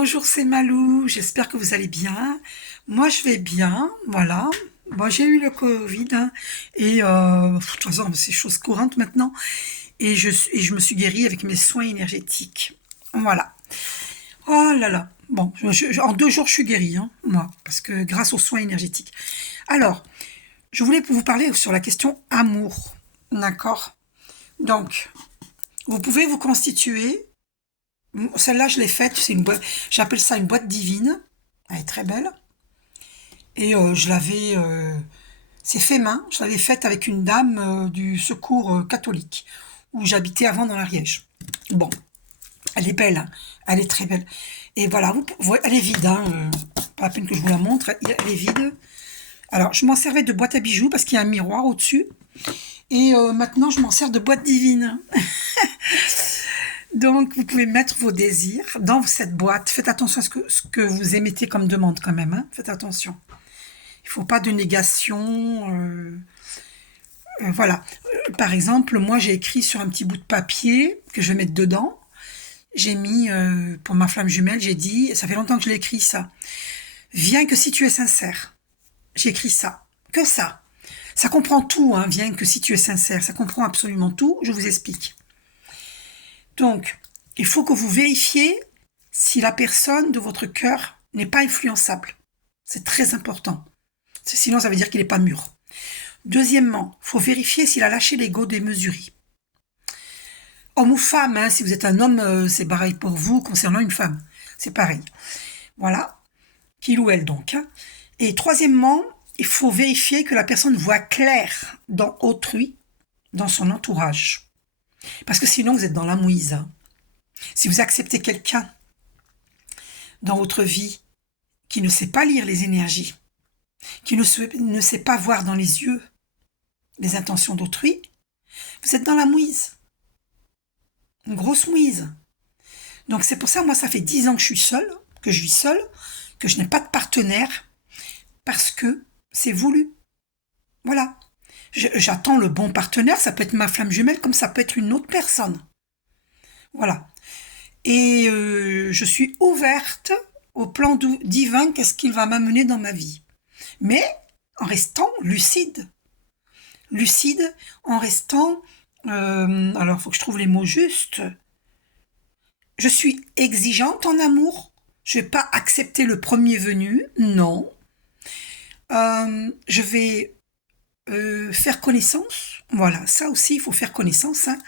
Bonjour, c'est Malou, j'espère que vous allez bien. Moi, je vais bien, voilà. Moi, j'ai eu le Covid, hein, et de toute façon, c'est chose courante maintenant. Et je me suis guérie avec mes soins énergétiques. Voilà. Oh là là. Bon, en 2 jours, je suis guérie, hein, moi, parce que grâce aux soins énergétiques. Alors, je voulais vous parler sur la question amour, d'accord? Donc, vous pouvez vous constituer. Celle-là, je l'ai faite, c'est une boîte, j'appelle ça une boîte divine. Elle est très belle. Et c'est fait main, je l'avais faite avec une dame du secours catholique, où j'habitais avant dans l'Ariège. Bon, elle est belle, hein, elle est très belle. Et voilà, elle est vide, hein, pas la peine que je vous la montre, elle est vide. Alors, je m'en servais de boîte à bijoux parce qu'il y a un miroir au-dessus. Et maintenant, je m'en sers de boîte divine. Donc, vous pouvez mettre vos désirs dans cette boîte. Faites attention à ce que vous émettez comme demande quand même. Hein. Faites attention. Il ne faut pas de négation. Voilà. Par exemple, moi, j'ai écrit sur un petit bout de papier que je vais mettre dedans. J'ai mis, pour ma flamme jumelle, j'ai dit, ça fait longtemps que je l'ai écrit ça. Viens que si tu es sincère. J'ai écrit ça. Que ça. Ça comprend tout, hein. Viens que si tu es sincère. Ça comprend absolument tout. Je vous explique. Donc, il faut que vous vérifiez si la personne de votre cœur n'est pas influençable. C'est très important. Sinon, ça veut dire qu'il n'est pas mûr. Deuxièmement, il faut vérifier s'il a lâché l'ego démesuré. Homme ou femme, hein, si vous êtes un homme, c'est pareil pour vous concernant une femme. C'est pareil. Voilà. Qu'il ou elle donc. Hein. Et troisièmement, il faut vérifier que la personne voit clair dans autrui, dans son entourage. Parce que sinon, vous êtes dans la mouise. Hein. Si vous acceptez quelqu'un dans votre vie qui ne sait pas lire les énergies, qui ne sait pas voir dans les yeux les intentions d'autrui, vous êtes dans la mouise. Une grosse mouise. Donc c'est pour ça, moi, ça fait 10 ans que je suis seule, que je vis seule, que je n'ai pas de partenaire, parce que c'est voulu. Voilà. J'attends le bon partenaire, ça peut être ma flamme jumelle, comme ça peut être une autre personne. Voilà. Et je suis ouverte au plan divin, qu'est-ce qu'il va m'amener dans ma vie. Mais en restant lucide. Lucide, en restant... alors, il faut que je trouve les mots justes. Je suis exigeante en amour. Je ne vais pas accepter le premier venu. Non. Je vais faire connaissance. Voilà, ça aussi, il faut faire connaissance. Hein.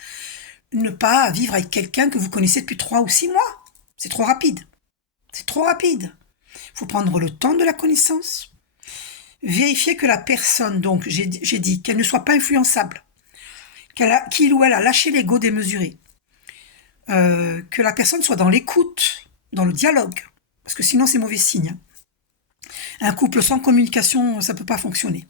Ne pas vivre avec quelqu'un que vous connaissez depuis 3 ou 6 mois. C'est trop rapide. C'est trop rapide. Il faut prendre le temps de la connaissance. Vérifier que la personne, donc, j'ai dit, qu'elle ne soit pas influençable. Qu'il ou elle a lâché l'ego démesuré. Que la personne soit dans l'écoute, dans le dialogue. Parce que sinon, c'est mauvais signe. Un couple sans communication, ça ne peut pas fonctionner.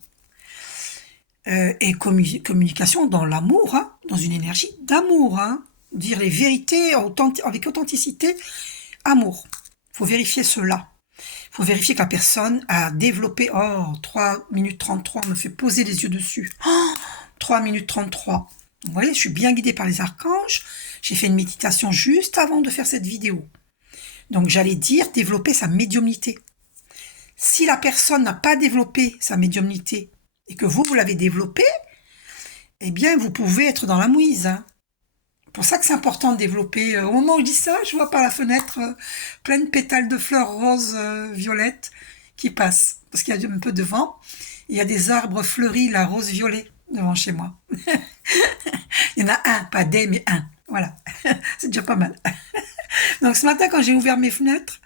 Et communication dans l'amour, hein, dans une énergie d'amour. Hein. Dire les vérités avec authenticité, amour. Il faut vérifier cela. Il faut vérifier que la personne a développé... Oh, 3 minutes 33, on me fait poser les yeux dessus. Oh, 3 minutes 33. Vous voyez, je suis bien guidée par les archanges. J'ai fait une méditation juste avant de faire cette vidéo. Donc, j'allais dire développer sa médiumnité. Si la personne n'a pas développé sa médiumnité et que vous l'avez développée, eh bien, vous pouvez être dans la mouise. Hein. C'est pour ça que c'est important de développer. Au moment où je dis ça, je vois par la fenêtre plein de pétales de fleurs roses, violettes qui passent. Parce qu'il y a un peu de vent. Il y a des arbres fleuris, la rose-violet, devant chez moi. Il y en a un, pas des, mais un. Voilà, c'est déjà pas mal. Donc ce matin, quand j'ai ouvert mes fenêtres,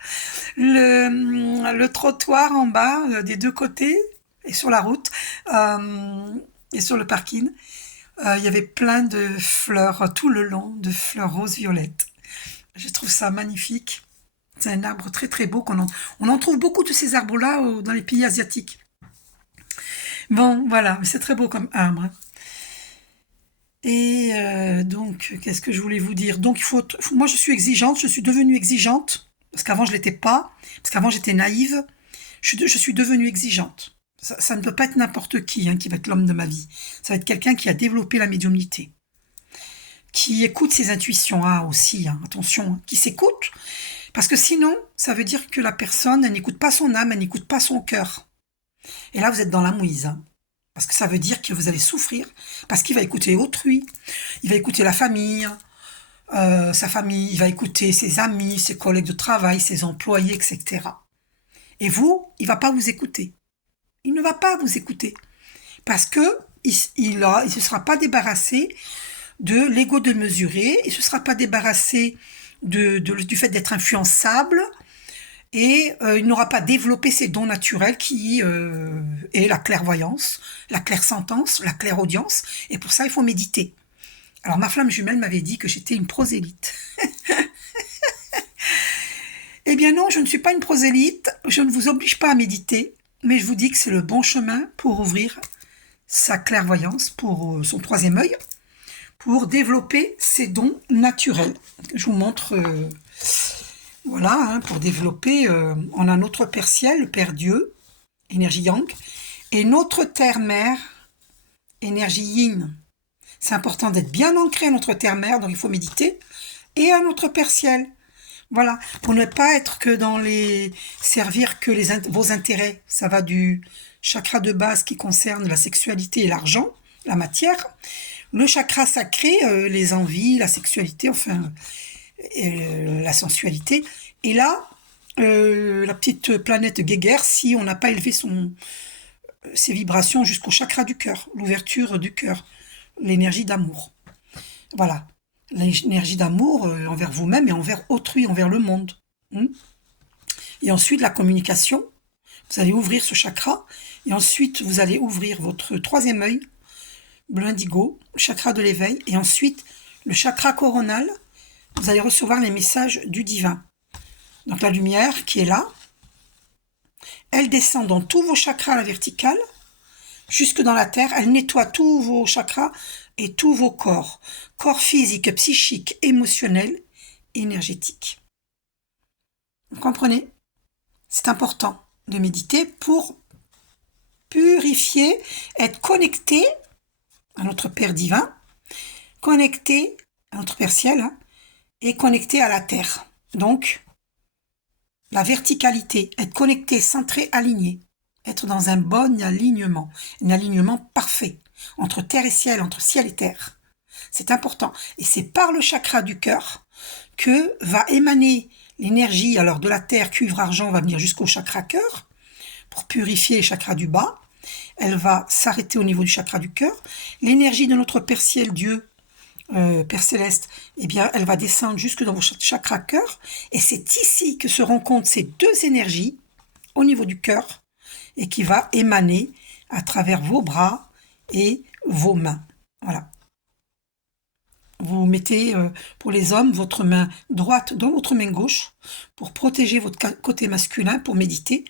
le trottoir en bas, des 2 côtés, et sur la route, et sur le parking, il y avait plein de fleurs tout le long, de fleurs roses-violettes. Je trouve ça magnifique. C'est un arbre très très beau. On en trouve beaucoup de ces arbres-là dans les pays asiatiques. Bon, voilà, c'est très beau comme arbre. Et donc, qu'est-ce que je voulais vous dire? Donc, moi, je suis exigeante, je suis devenue exigeante, parce qu'avant, je ne l'étais pas, parce qu'avant, j'étais naïve. Je suis devenue exigeante. Ça ne peut pas être n'importe qui va être l'homme de ma vie. Ça va être quelqu'un qui a développé la médiumnité, qui écoute ses intuitions, aussi, attention, qui s'écoute, Parce que sinon, ça veut dire que la personne, elle n'écoute pas son âme, elle n'écoute pas son cœur. Et là, vous êtes dans la mouise. Hein. Parce que ça veut dire que vous allez souffrir. Parce qu'il va écouter autrui. Il va écouter la famille, sa famille. Il va écouter ses amis, ses collègues de travail, ses employés, etc. Et vous, il va pas vous écouter. Il ne va pas vous écouter. Parce que il se sera pas débarrassé de l'ego de mesurer. Il se sera pas débarrassé du fait d'être influençable. Et il n'aura pas développé ses dons naturels qui est la clairvoyance, la clairsentence, la clairaudience. Et pour ça, il faut méditer. Alors, ma flamme jumelle m'avait dit que j'étais une prosélyte. Eh bien non, je ne suis pas une prosélyte. Je ne vous oblige pas à méditer. Mais je vous dis que c'est le bon chemin pour ouvrir sa clairvoyance, pour son troisième œil, pour développer ses dons naturels. Je vous montre... Voilà, hein, pour développer, on a notre Père Ciel, le Père Dieu, énergie Yang, et notre Terre-Mère, énergie Yin. C'est important d'être bien ancré à notre Terre-Mère, donc il faut méditer, et à notre Père Ciel. Voilà, pour ne pas être que dans servir que vos intérêts. Ça va du chakra de base qui concerne la sexualité et l'argent, la matière, le chakra sacré, les envies, la sexualité, enfin... la sensualité. Et là, la petite planète Guéguerre, si on n'a pas élevé ses vibrations jusqu'au chakra du cœur, l'ouverture du cœur, l'énergie d'amour. Voilà, l'énergie d'amour envers vous-même et envers autrui, envers le monde. Et ensuite, la communication. Vous allez ouvrir ce chakra et ensuite, vous allez ouvrir votre troisième œil, bleu indigo, le chakra de l'éveil, et ensuite, le chakra coronal. Vous allez recevoir les messages du divin. Donc la lumière qui est là, elle descend dans tous vos chakras à la verticale, jusque dans la terre, elle nettoie tous vos chakras et tous vos corps. Corps physique, psychique, émotionnel, énergétique. Vous comprenez? C'est important de méditer pour purifier, être connecté à notre Père divin, connecté à notre Père ciel, hein, et connecté à la terre. Donc, la verticalité, être connecté, centré, aligné, être dans un bon alignement, un alignement parfait entre terre et ciel, entre ciel et terre. C'est important. Et c'est par le chakra du cœur que va émaner l'énergie, alors de la terre, cuivre, argent, va venir jusqu'au chakra cœur, pour purifier les chakras du bas. Elle va s'arrêter au niveau du chakra du cœur. L'énergie de notre Père ciel, Dieu, Père Céleste, eh bien, elle va descendre jusque dans vos chakras cœur, et c'est ici que se rencontrent ces deux énergies au niveau du cœur, et qui va émaner à travers vos bras et vos mains. Voilà. Vous mettez, pour les hommes, votre main droite dans votre main gauche, pour protéger votre côté masculin, pour méditer,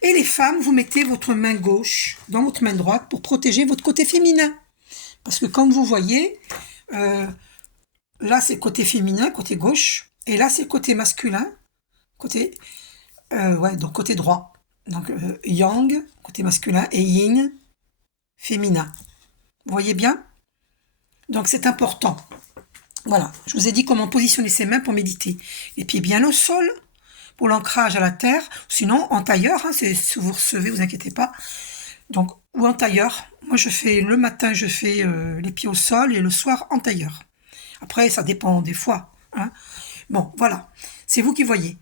et les femmes, vous mettez votre main gauche dans votre main droite, pour protéger votre côté féminin. Parce que comme vous voyez, là c'est côté féminin, côté gauche, et là c'est côté masculin, donc côté droit. Donc yang, côté masculin, et yin, féminin. Vous voyez bien? Donc c'est important. Voilà, je vous ai dit comment positionner ses mains pour méditer. Les pieds bien au sol, pour l'ancrage à la terre, sinon en tailleur, hein, si vous recevez, vous inquiétez pas. Donc, ou en tailleur. Moi, le matin, je fais les pieds au sol et le soir en tailleur. Après, ça dépend des fois. Hein. Bon, voilà. C'est vous qui voyez.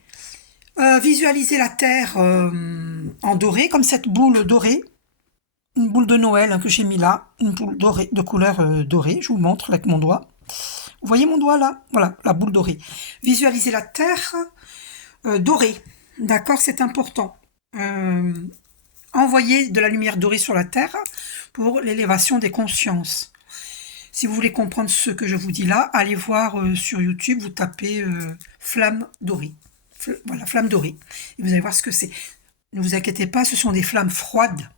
Visualisez la terre en doré, comme cette boule dorée. Une boule de Noël hein, que j'ai mis là. Une boule dorée, de couleur dorée. Je vous montre avec mon doigt. Vous voyez mon doigt là? Voilà, la boule dorée. Visualisez la terre dorée. D'accord, c'est important. Envoyer de la lumière dorée sur la terre pour l'élévation des consciences. Si vous voulez comprendre ce que je vous dis là, allez voir sur YouTube, vous tapez flamme dorée. Voilà, flamme dorée. Et vous allez voir ce que c'est. Ne vous inquiétez pas, ce sont des flammes froides.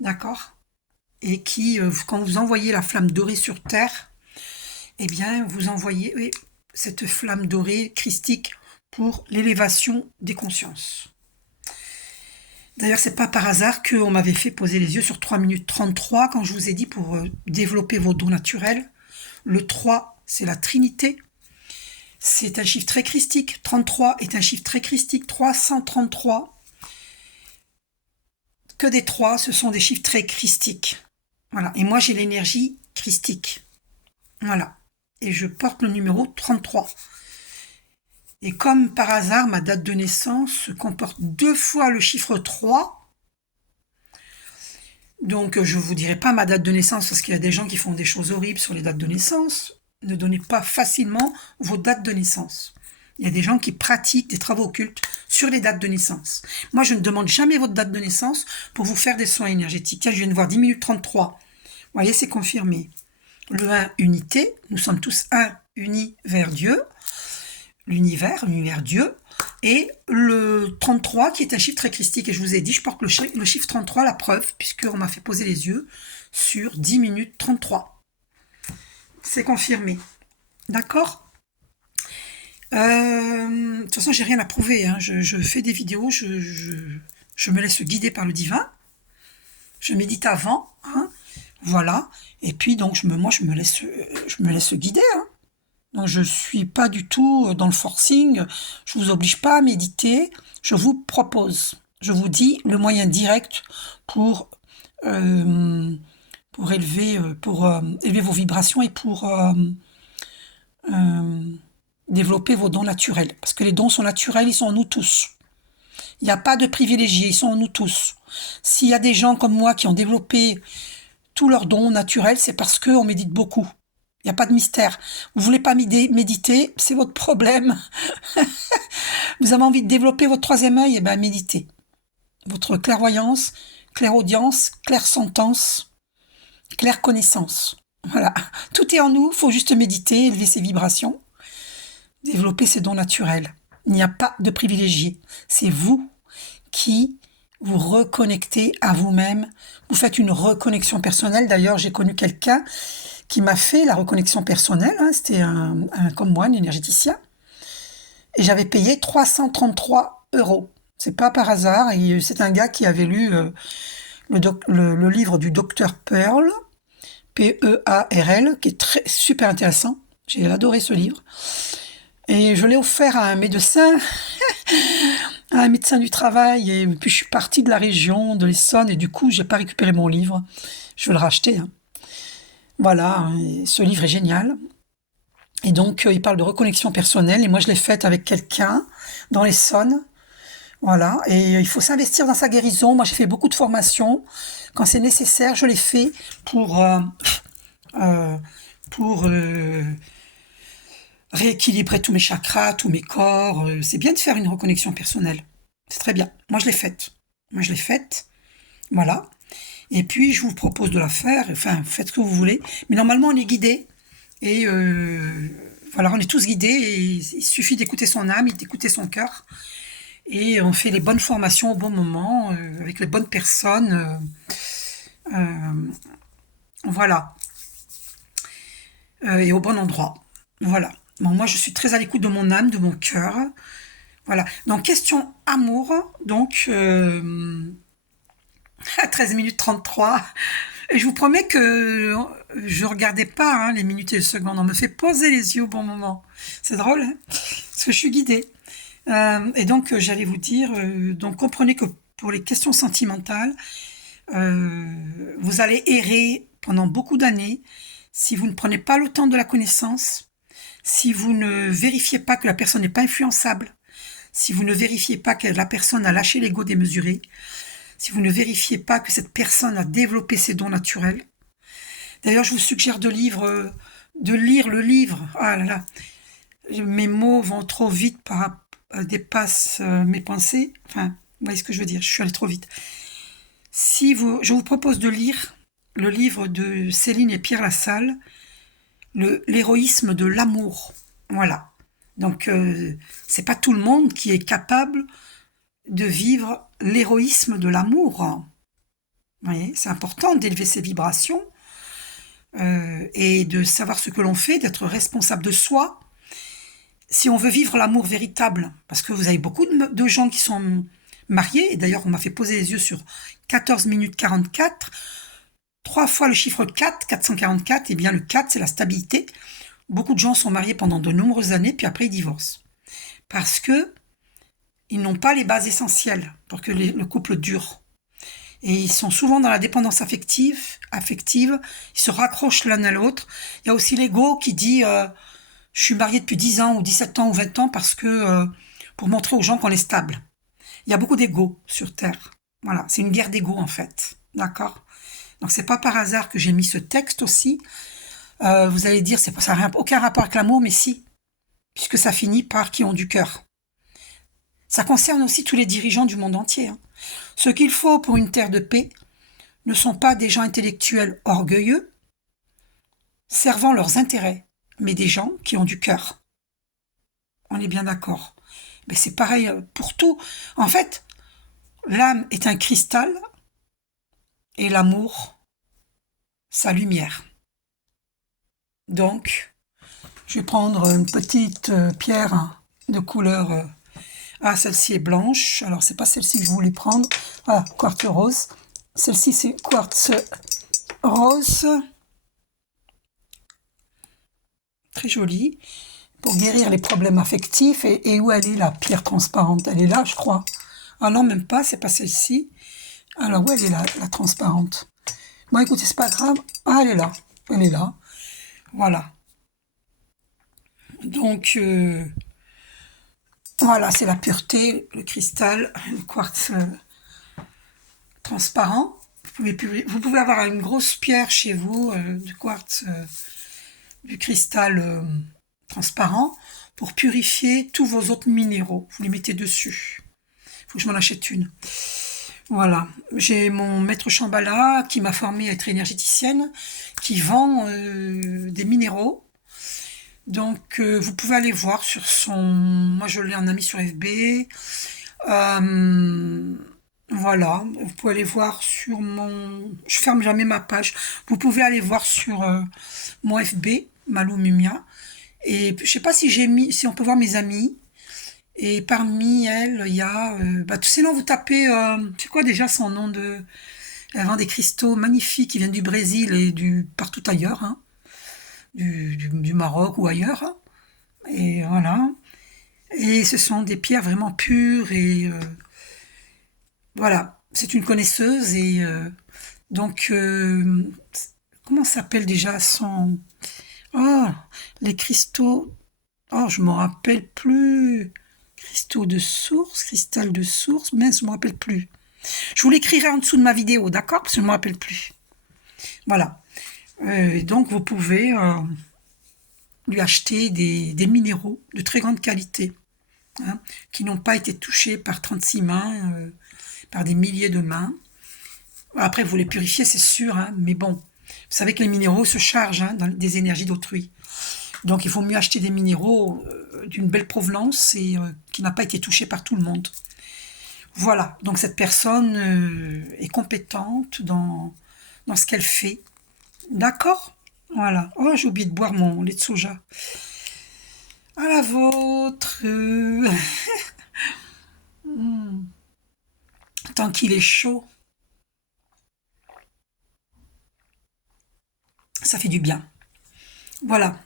D'accord? Et qui, quand vous envoyez la flamme dorée sur terre, eh bien, vous envoyez cette flamme dorée christique pour l'élévation des consciences. D'ailleurs, c'est pas par hasard qu'on m'avait fait poser les yeux sur 3 minutes 33 quand je vous ai dit pour développer vos dons naturels. Le 3, c'est la Trinité. C'est un chiffre très christique. 33 est un chiffre très christique. 333. Que des 3, ce sont des chiffres très christiques. Voilà. Et moi, j'ai l'énergie christique. Voilà. Et je porte le numéro 33. Et comme par hasard, ma date de naissance comporte 2 fois le chiffre 3. Donc, je ne vous dirai pas ma date de naissance parce qu'il y a des gens qui font des choses horribles sur les dates de naissance. Ne donnez pas facilement vos dates de naissance. Il y a des gens qui pratiquent des travaux occultes sur les dates de naissance. Moi, je ne demande jamais votre date de naissance pour vous faire des soins énergétiques. Tiens, je viens de voir 10 minutes 33. Vous voyez, c'est confirmé. Le 1, unité. Nous sommes tous un, unis vers Dieu. L'univers Dieu. Et le 33, qui est un chiffre très christique. Et je vous ai dit, je porte le chiffre 33, la preuve, puisqu'on m'a fait poser les yeux sur 10 minutes 33. C'est confirmé. D'accord ? De toute façon, j'ai rien à prouver. Hein. Je fais des vidéos, je me laisse guider par le divin. Je médite avant. Hein. Voilà. Et puis, donc, moi, je me laisse guider. Hein. Donc, je suis pas du tout dans le forcing. Je vous oblige pas à méditer. Je vous propose. Je vous dis le moyen direct pour élever vos vibrations et pour développer vos dons naturels. Parce que les dons sont naturels, ils sont en nous tous. Il n'y a pas de privilégiés, ils sont en nous tous. S'il y a des gens comme moi qui ont développé tous leurs dons naturels, c'est parce qu'on médite beaucoup. Il n'y a pas de mystère. Vous voulez pas méditer, c'est votre problème. Vous avez envie de développer votre troisième œil, eh bien méditez. Votre clairvoyance, clairaudience, clairsentence, clairconnaissance. Voilà. Tout est en nous, il faut juste méditer, élever ses vibrations, développer ses dons naturels. Il n'y a pas de privilégié. C'est vous qui vous reconnectez à vous-même. Vous faites une reconnexion personnelle. D'ailleurs, j'ai connu quelqu'un qui m'a fait la reconnexion personnelle. Hein. C'était comme moi, un énergéticien. Et j'avais payé 333 €. C'est pas par hasard. Et c'est un gars qui avait lu le livre du docteur Pearl, Pearl, qui est super intéressant. J'ai adoré ce livre. Et je l'ai offert à un médecin, à un médecin du travail. Et puis je suis partie de la région, de l'Essonne, et du coup, j'ai pas récupéré mon livre. Je vais le racheter. Hein. Voilà, et ce livre est génial. Et donc, il parle de reconnexion personnelle. Et moi, je l'ai faite avec quelqu'un dans l'Essonne. Voilà, et il faut s'investir dans sa guérison. Moi, j'ai fait beaucoup de formations. Quand c'est nécessaire, je l'ai fait pour rééquilibrer tous mes chakras, tous mes corps. C'est bien de faire une reconnexion personnelle. C'est très bien. Moi, je l'ai faite. Voilà. Et puis, je vous propose de la faire. Enfin, faites ce que vous voulez. Mais normalement, on est guidé. Et voilà, on est tous guidés. Et il suffit d'écouter son âme, d'écouter son cœur. Et on fait les bonnes formations au bon moment, avec les bonnes personnes. Voilà. Et au bon endroit. Voilà. Bon, moi, je suis très à l'écoute de mon âme, de mon cœur. Voilà. Donc, question amour. Donc, à 13 minutes 33. Et je vous promets que je regardais pas hein, les minutes et les secondes. On me fait poser les yeux au bon moment. C'est drôle, hein parce que je suis guidée. Et donc, j'allais vous dire, donc comprenez que pour les questions sentimentales, vous allez errer pendant beaucoup d'années si vous ne prenez pas le temps de la connaissance, si vous ne vérifiez pas que la personne n'est pas influençable, si vous ne vérifiez pas que la personne a lâché l'ego démesuré, si vous ne vérifiez pas que cette personne a développé ses dons naturels. D'ailleurs, je vous suggère de lire le livre. Ah là là, mes mots vont trop vite dépassent mes pensées. Enfin, vous voyez ce que je veux dire, je suis allée trop vite. Je vous propose de lire le livre de Céline et Pierre Lassalle, l'héroïsme de l'amour. Voilà. Donc, c'est pas tout le monde qui est capable de vivre l'héroïsme de l'amour. Vous voyez, c'est important d'élever ses vibrations et de savoir ce que l'on fait, d'être responsable de soi. Si on veut vivre l'amour véritable, parce que vous avez beaucoup de gens qui sont mariés, et d'ailleurs on m'a fait poser les yeux sur 14 minutes 44, 3 fois le chiffre 4, 444, et bien le 4 c'est la stabilité. Beaucoup de gens sont mariés pendant de nombreuses années, puis après ils divorcent. Parce que ils n'ont pas les bases essentielles pour que le couple dure. Et ils sont souvent dans la dépendance affective, ils se raccrochent l'un à l'autre. Il y a aussi l'ego qui dit je suis marié depuis 10 ans ou 17 ans ou 20 ans parce que pour montrer aux gens qu'on est stable. Il y a beaucoup d'ego sur Terre. Voilà, c'est une guerre d'ego en fait. D'accord. Donc c'est pas par hasard que j'ai mis ce texte aussi. Vous allez dire ça n'a aucun rapport avec l'amour, mais si, puisque ça finit par qui ont du cœur. Ça concerne aussi tous les dirigeants du monde entier. Hein. Ce qu'il faut pour une terre de paix ne sont pas des gens intellectuels orgueilleux, servant leurs intérêts, mais des gens qui ont du cœur. On est bien d'accord. Mais c'est pareil pour tout. En fait, l'âme est un cristal et l'amour, sa lumière. Donc, je vais prendre une petite pierre de couleur... celle-ci est blanche. Alors, c'est pas celle-ci que je voulais prendre. Voilà, quartz rose. Celle-ci, c'est quartz rose. Très jolie. Pour guérir les problèmes affectifs. Et où elle est, la pierre transparente? Elle est là, je crois. Ah non, même pas, c'est pas celle-ci. Alors, où elle est la transparente? Bon, écoutez, c'est pas grave. Ah, elle est là. Elle est là. Voilà. Donc, voilà, c'est la pureté, le cristal, le quartz transparent. Vous pouvez avoir une grosse pierre chez vous, du quartz, du cristal transparent, pour purifier tous vos autres minéraux. Vous les mettez dessus. Il faut que je m'en achète une. Voilà. J'ai mon maître Shambhala qui m'a formée à être énergéticienne, qui vend des minéraux. Donc, vous pouvez aller voir sur son... Moi, je l'ai en ami sur FB. Voilà, vous pouvez aller voir sur mon... Je ferme jamais ma page. Vous pouvez aller voir sur mon FB, Malou Mumia. Et je sais pas si on peut voir mes amis. Et parmi elles, il y a... sinon, vous tapez... c'est quoi déjà son nom de... Elle vend des cristaux magnifiques qui viennent du Brésil et partout ailleurs. Hein, du Maroc ou ailleurs. Et voilà. Et ce sont des pierres vraiment pures et... voilà, c'est une connaisseuse et donc comment s'appelle déjà son oh les cristaux oh je me rappelle plus cristaux de source cristal de source mince je me rappelle plus je vous l'écrirai en dessous de ma vidéo d'accord parce que je me rappelle plus voilà donc vous pouvez lui acheter des minéraux de très grande qualité hein, qui n'ont pas été touchés par 36 mains par des milliers de mains. Après, vous les purifiez, c'est sûr, hein, mais bon, vous savez que les minéraux se chargent hein, des énergies d'autrui. Donc, il faut mieux acheter des minéraux d'une belle provenance et qui n'a pas été touché par tout le monde. Voilà, donc cette personne est compétente dans ce qu'elle fait. D'accord. Voilà. Oh, j'ai oublié de boire mon lait de soja. À la vôtre. Tant qu'il est chaud. Ça fait du bien. Voilà.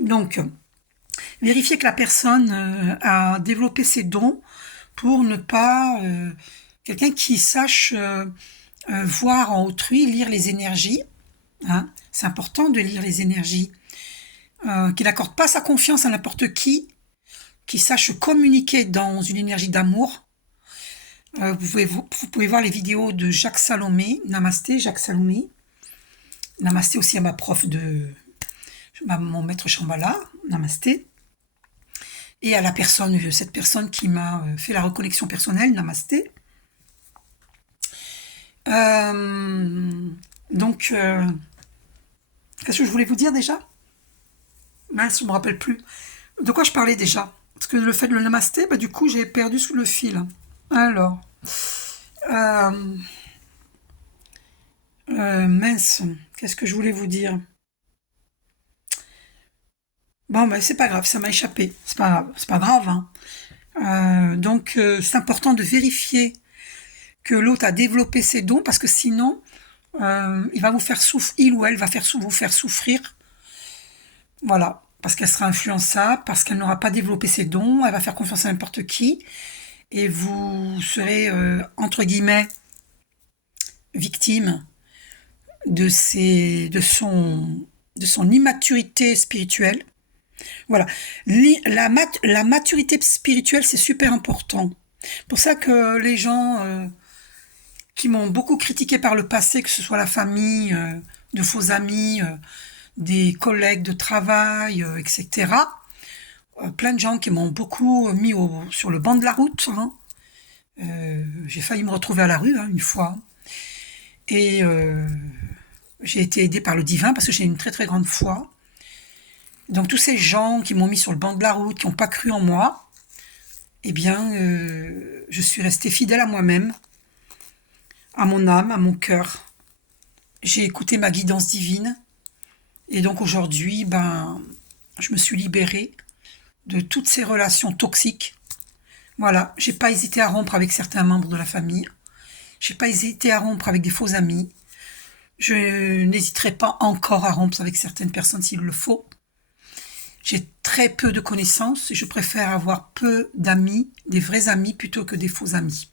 Donc, vérifiez que la personne a développé ses dons pour ne pas... quelqu'un qui sache voir en autrui, lire les énergies. Hein, c'est important de lire les énergies. Qui n'accorde pas sa confiance à n'importe qui sache communiquer dans une énergie d'amour. Vous pouvez voir les vidéos de Jacques Salomé. Namasté, Jacques Salomé. Namasté aussi à ma prof mon maître Shambhala, Namasté. Et à cette personne qui m'a fait la reconnexion personnelle, Namasté. Donc, qu'est-ce que je voulais vous dire déjà? Mince, je ne me rappelle plus. De quoi je parlais déjà? Parce que le fait de le Namasté, du coup, j'ai perdu sous le fil. Alors, mince, qu'est-ce que je voulais vous dire? Bon, c'est pas grave, ça m'a échappé. C'est pas grave. Hein. Donc, c'est important de vérifier que l'autre a développé ses dons, parce que sinon, il va vous faire souffrir, il ou elle va vous faire souffrir. Voilà. Parce qu'elle sera influençable, parce qu'elle n'aura pas développé ses dons, elle va faire confiance à n'importe qui, et vous serez, entre guillemets, victime de son immaturité spirituelle. Voilà. La maturité spirituelle, c'est super important. Pour ça que les gens qui m'ont beaucoup critiqué par le passé, que ce soit la famille, de faux amis, des collègues de travail, etc. Plein de gens qui m'ont beaucoup mis sur le banc de la route. Hein. J'ai failli me retrouver à la rue une fois. Et j'ai été aidée par le divin parce que j'ai une très très grande foi. Donc tous ces gens qui m'ont mis sur le banc de la route, qui n'ont pas cru en moi, eh bien, je suis restée fidèle à moi-même, à mon âme, à mon cœur. J'ai écouté ma guidance divine. Et donc aujourd'hui, je me suis libérée de toutes ces relations toxiques. Voilà, j'ai pas hésité à rompre avec certains membres de la famille. J'ai pas hésité à rompre avec des faux amis. Je n'hésiterai pas encore à rompre avec certaines personnes s'il le faut. J'ai très peu de connaissances et je préfère avoir peu d'amis, des vrais amis, plutôt que des faux amis.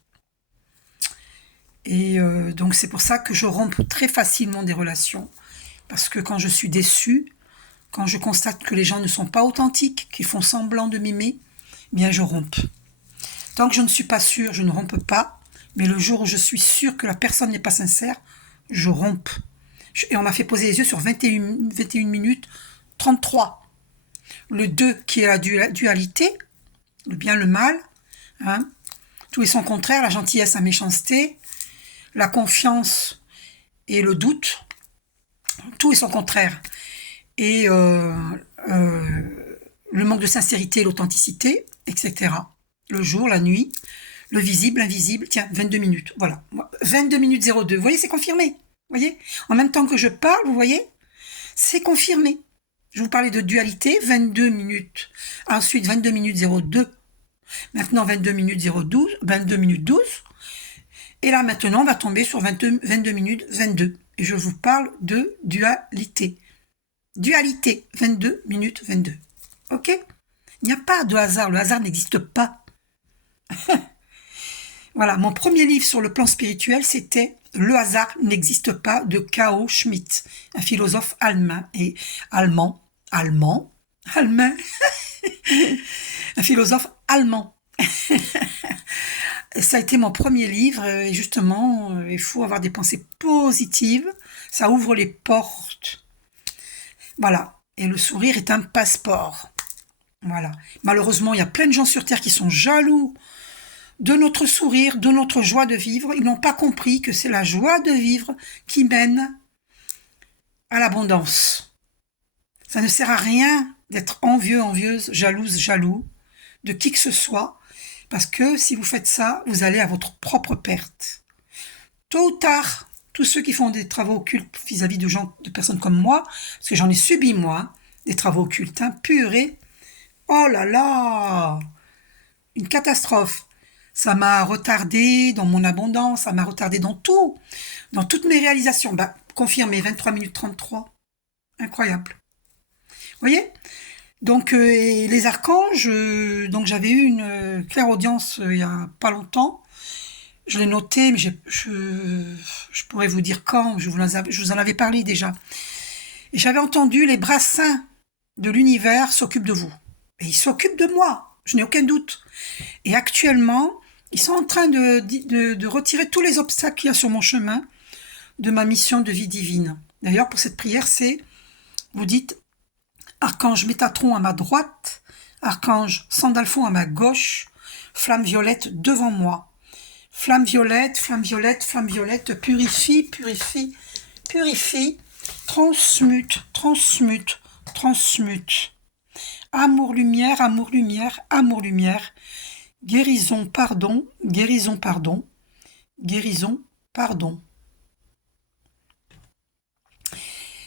Et donc c'est pour ça que je romps très facilement des relations. Parce que quand je suis déçue, quand je constate que les gens ne sont pas authentiques, qu'ils font semblant de m'aimer, eh bien je romps. Tant que je ne suis pas sûre, je ne romps pas. Mais le jour où je suis sûre que la personne n'est pas sincère, je romps. Et on m'a fait poser les yeux sur 21 minutes 33. Le 2 qui est la dualité, le bien, le mal, hein, tout est son contraire, la gentillesse, la méchanceté, la confiance et le doute, tout est son contraire. Et le manque de sincérité, l'authenticité, etc. Le jour, la nuit, le visible, l'invisible, tiens, 22 minutes, voilà. 22 minutes 02, vous voyez, c'est confirmé. Vous voyez, en même temps que je parle, vous voyez, c'est confirmé. Je vous parlais de dualité, 22 minutes. Ensuite, 22 minutes 02. Maintenant, 22 minutes 012, 22 minutes 12. Et là, maintenant, on va tomber sur 22 minutes 22. Et je vous parle de dualité. Dualité, 22 minutes 22. Ok ? Il n'y a pas de hasard. Le hasard n'existe pas. Voilà, mon premier livre sur le plan spirituel, c'était Le hasard n'existe pas de K.O. Schmitt, un philosophe allemand, un philosophe allemand. Ça a été mon premier livre et justement, il faut avoir des pensées positives, ça ouvre les portes. Voilà, et le sourire est un passeport. Voilà. Malheureusement, il y a plein de gens sur Terre qui sont jaloux de notre sourire, de notre joie de vivre. Ils n'ont pas compris que c'est la joie de vivre qui mène à l'abondance. Ça ne sert à rien d'être envieux, envieuse, jalouse, jaloux de qui que ce soit, parce que si vous faites ça, vous allez à votre propre perte. Tôt ou tard, tous ceux qui font des travaux occultes vis-à-vis de personnes comme moi, parce que j'en ai subi moi, des travaux occultes, purée, oh là là, une catastrophe. Ça m'a retardé dans mon abondance, ça m'a retardé dans tout, dans toutes mes réalisations. Confirmé, 23 minutes 33. Incroyable. Vous voyez ? Donc, les archanges, donc j'avais eu une clairaudience il y a pas longtemps. Je l'ai noté, mais je pourrais vous dire quand, je vous en avais parlé déjà. Et j'avais entendu les bras saints de l'univers s'occupent de vous. Et ils s'occupent de moi, je n'ai aucun doute. Et actuellement, ils sont en train de retirer tous les obstacles qu'il y a sur mon chemin de ma mission de vie divine. D'ailleurs, pour cette prière, vous dites, Archange Métatron à ma droite, Archange Sandalphon à ma gauche, flamme violette devant moi. Flamme violette, flamme violette, flamme violette, purifie, purifie, purifie, transmute, transmute, transmute. Amour, lumière, amour, lumière, amour, lumière. Guérison, pardon, guérison, pardon, guérison, pardon.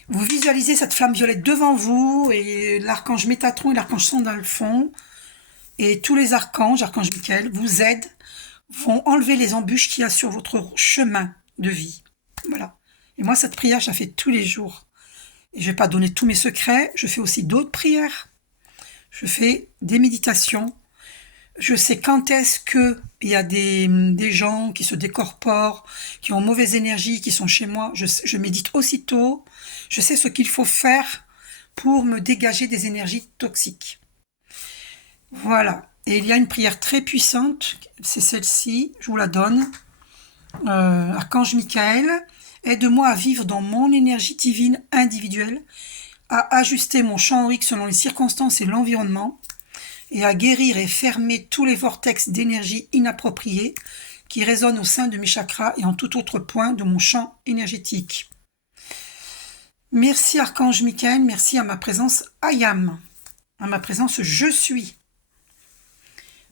Vous visualisez cette flamme violette devant vous et l'archange Métatron et l'archange Sandalphon et tous les archanges, archange Michael, vous aident, vont enlever les embûches qu'il y a sur votre chemin de vie. Voilà. Et moi, cette prière, je la fais tous les jours. Et je vais pas donner tous mes secrets. Je fais aussi d'autres prières. Je fais des méditations. Je sais quand est-ce que il y a des gens qui se décorporent, qui ont mauvaise énergie, qui sont chez moi. Je médite aussitôt. Je sais ce qu'il faut faire pour me dégager des énergies toxiques. Voilà. Et il y a une prière très puissante, c'est celle-ci, je vous la donne. Archange Michael, aide-moi à vivre dans mon énergie divine individuelle, à ajuster mon champ aurique selon les circonstances et l'environnement, et à guérir et fermer tous les vortex d'énergie inappropriés qui résonnent au sein de mes chakras et en tout autre point de mon champ énergétique. Merci Archange Michael, merci à ma présence Ayam, à ma présence Je suis.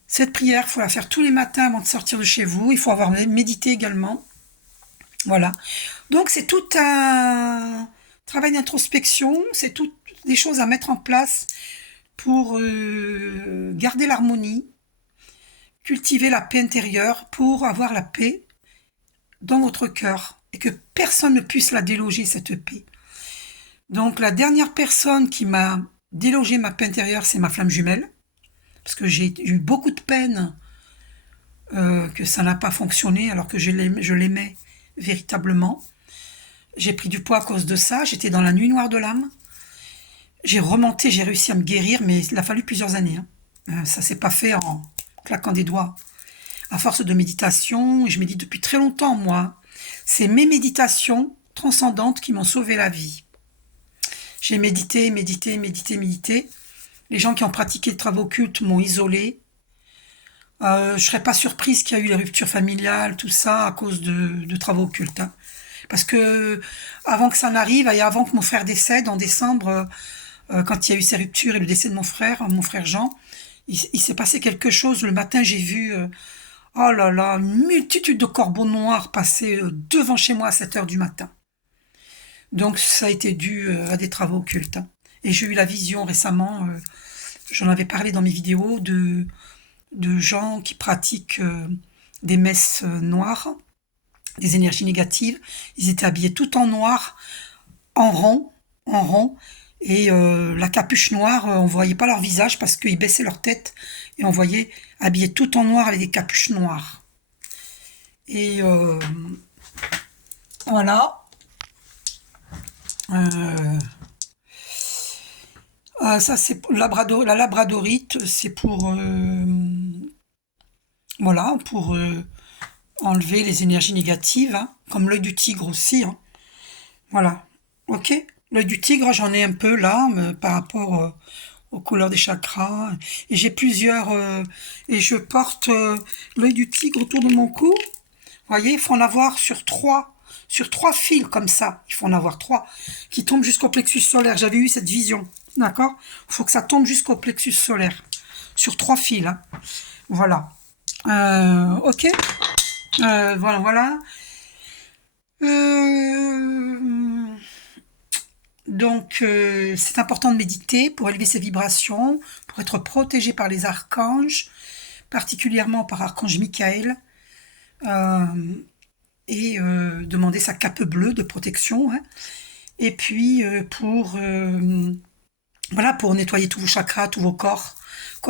Cette prière, il faut la faire tous les matins avant de sortir de chez vous. Il faut avoir médité également. Voilà. Donc, c'est tout un travail d'introspection. C'est toutes des choses à mettre en place pour garder l'harmonie, cultiver la paix intérieure, pour avoir la paix dans votre cœur et que personne ne puisse la déloger, cette paix. Donc, la dernière personne qui m'a délogé ma paix intérieure, c'est ma flamme jumelle. Parce que j'ai eu beaucoup de peine que ça n'a pas fonctionné alors que je l'aimais véritablement. J'ai pris du poids à cause de ça, j'étais dans la nuit noire de l'âme. J'ai remonté, j'ai réussi à me guérir, mais il a fallu plusieurs années. Ça s'est pas fait en claquant des doigts. À force de méditation, et je médite depuis très longtemps, moi. C'est mes méditations transcendantes qui m'ont sauvé la vie. J'ai médité, médité, médité, médité. Les gens qui ont pratiqué le travail occulte m'ont isolée. Je serais pas surprise qu'il y a eu les ruptures familiales, tout ça, à cause de travaux occultes. Hein. Parce que avant que ça n'arrive, et avant que mon frère décède en décembre, quand il y a eu ces ruptures et le décès de mon frère Jean, il s'est passé quelque chose. Le matin, j'ai vu, oh là là, une multitude de corbeaux noirs passer devant chez moi à 7 heures du matin. Donc ça a été dû à des travaux occultes. Hein. Et j'ai eu la vision récemment, j'en avais parlé dans mes vidéos, de gens qui pratiquent des messes noires, des énergies négatives. Ils étaient habillés tout en noir, en rond, et la capuche noire, on voyait pas leur visage parce qu'ils baissaient leur tête, et on voyait habillés tout en noir avec des capuches noires. Et voilà. Ça, c'est la labradorite, c'est pour voilà, pour enlever les énergies négatives, hein, comme l'œil du tigre aussi. Hein. Voilà, ok. L'œil du tigre, j'en ai un peu là, par rapport aux couleurs des chakras. Et j'ai plusieurs, et je porte l'œil du tigre autour de mon cou. Vous voyez, il faut en avoir sur trois fils comme ça. Il faut en avoir trois qui tombent jusqu'au plexus solaire. J'avais eu cette vision. D'accord? Il faut que ça tombe jusqu'au plexus solaire. Sur 3 fils. Hein. Voilà. Ok. Voilà. Donc, c'est important de méditer pour élever ses vibrations, pour être protégé par les archanges, particulièrement par Archange Michael, et demander sa cape bleue de protection. Hein. Et puis, voilà, pour nettoyer tous vos chakras, tous vos corps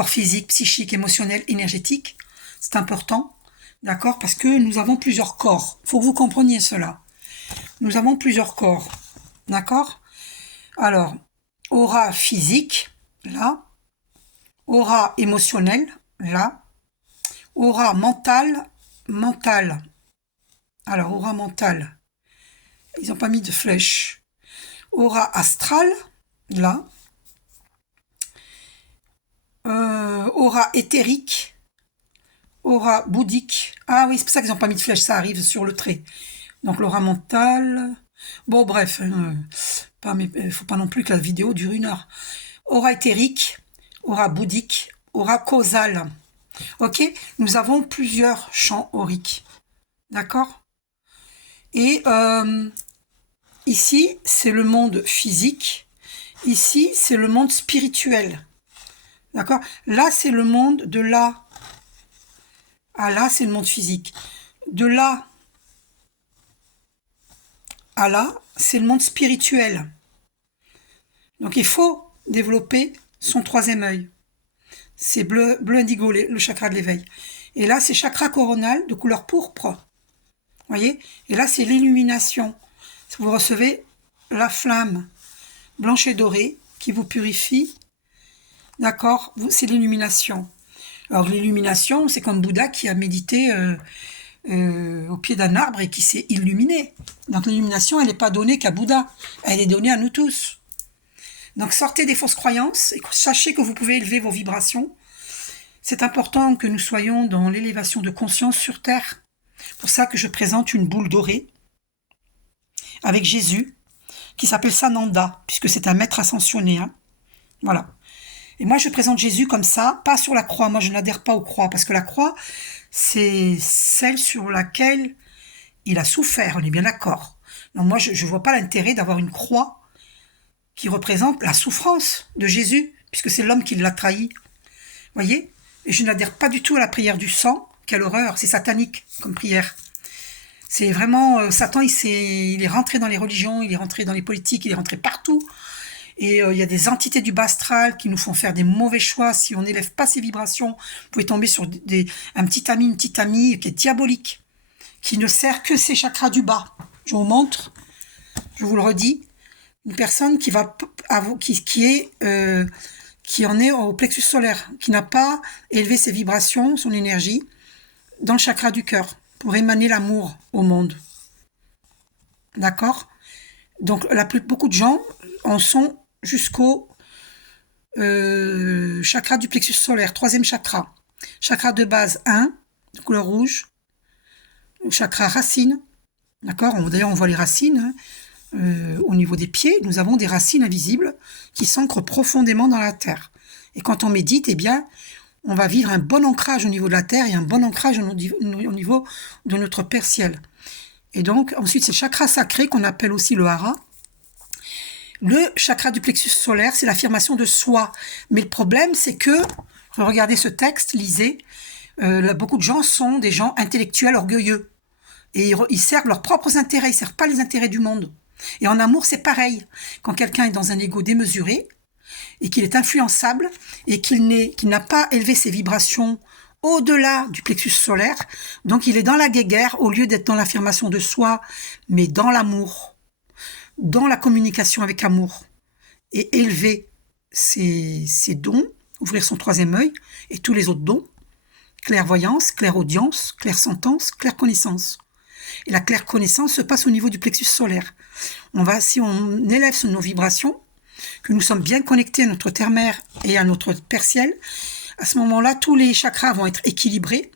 physiques, psychiques, émotionnels, énergétiques. C'est important, d'accord? Parce que nous avons plusieurs corps. Il faut que vous compreniez cela. Nous avons plusieurs corps, d'accord? Alors, aura physique, là. Aura émotionnelle, là. Aura mentale. Alors, aura mentale. Ils n'ont pas mis de flèche. Aura astrale, là. Aura éthérique, aura bouddhique. Ah oui, c'est pour ça qu'ils n'ont pas mis de flèche, ça arrive sur le trait. Donc l'aura mentale. Bon, bref, il faut pas non plus que la vidéo dure 1 heure. Aura éthérique, aura bouddhique, aura causale. Ok, nous avons plusieurs champs auriques. D'accord? Et ici, c'est le monde physique. Ici, c'est le monde spirituel. D'accord? Là, c'est le monde de là. À là, c'est le monde physique. De là à là, c'est le monde spirituel. Donc il faut développer son troisième œil. C'est bleu indigo, le chakra de l'éveil. Et là, c'est chakra coronal de couleur pourpre. Voyez? Et là, c'est l'illumination. Vous recevez la flamme blanche et dorée qui vous purifie. D'accord? C'est l'illumination. Alors l'illumination, c'est comme Bouddha qui a médité au pied d'un arbre et qui s'est illuminé. Donc l'illumination, elle n'est pas donnée qu'à Bouddha. Elle est donnée à nous tous. Donc sortez des fausses croyances et sachez que vous pouvez élever vos vibrations. C'est important que nous soyons dans l'élévation de conscience sur Terre. C'est pour ça que je présente une boule dorée avec Jésus, qui s'appelle Sananda, puisque c'est un maître ascensionné. Hein. Voilà. Et moi, je présente Jésus comme ça, pas sur la croix. Moi, je n'adhère pas aux croix, parce que la croix, c'est celle sur laquelle il a souffert, on est bien d'accord. Donc moi, je ne vois pas l'intérêt d'avoir une croix qui représente la souffrance de Jésus, puisque c'est l'homme qui l'a trahi. Voyez? Et je n'adhère pas du tout à la prière du sang. Quelle horreur, c'est satanique comme prière. C'est vraiment, Satan, il est rentré dans les religions, il est rentré dans les politiques, il est rentré partout. Et il y a des entités du bas astral qui nous font faire des mauvais choix. Si on n'élève pas ces vibrations, vous pouvez tomber sur un petit ami, une petite amie qui est diabolique, qui ne sert que ses chakras du bas. Je vous montre, je vous le redis, une personne qui en est au plexus solaire, qui n'a pas élevé ses vibrations, son énergie, dans le chakra du cœur, pour émaner l'amour au monde. D'accord? Donc, beaucoup de gens en sont jusqu'au chakra du plexus solaire, troisième chakra. Chakra de base 1, de couleur rouge. Le chakra racine. D'accord? D'ailleurs, on voit les racines. Hein. Au niveau des pieds, nous avons des racines invisibles qui s'ancrent profondément dans la terre. Et quand on médite, eh bien, on va vivre un bon ancrage au niveau de la terre et un bon ancrage au niveau de notre père ciel. Et donc, ensuite, c'est le chakra sacré qu'on appelle aussi le hara. Le chakra du plexus solaire, c'est l'affirmation de soi. Mais le problème, c'est que, regardez ce texte, lisez, beaucoup de gens sont des gens intellectuels orgueilleux. Et ils servent leurs propres intérêts, ils ne servent pas les intérêts du monde. Et en amour, c'est pareil. Quand quelqu'un est dans un ego démesuré, et qu'il est influençable, et qu'il n'a pas élevé ses vibrations au-delà du plexus solaire, donc il est dans la guéguerre, au lieu d'être dans l'affirmation de soi, mais dans l'amour, dans la communication avec amour, et élever ses dons, ouvrir son troisième œil, et tous les autres dons, clairvoyance, clairaudience, clairsentence, clairconnaissance. Et la clairconnaissance se passe au niveau du plexus solaire. Si on élève nos vibrations, que nous sommes bien connectés à notre terre-mère et à notre père ciel, à ce moment-là, tous les chakras vont être équilibrés.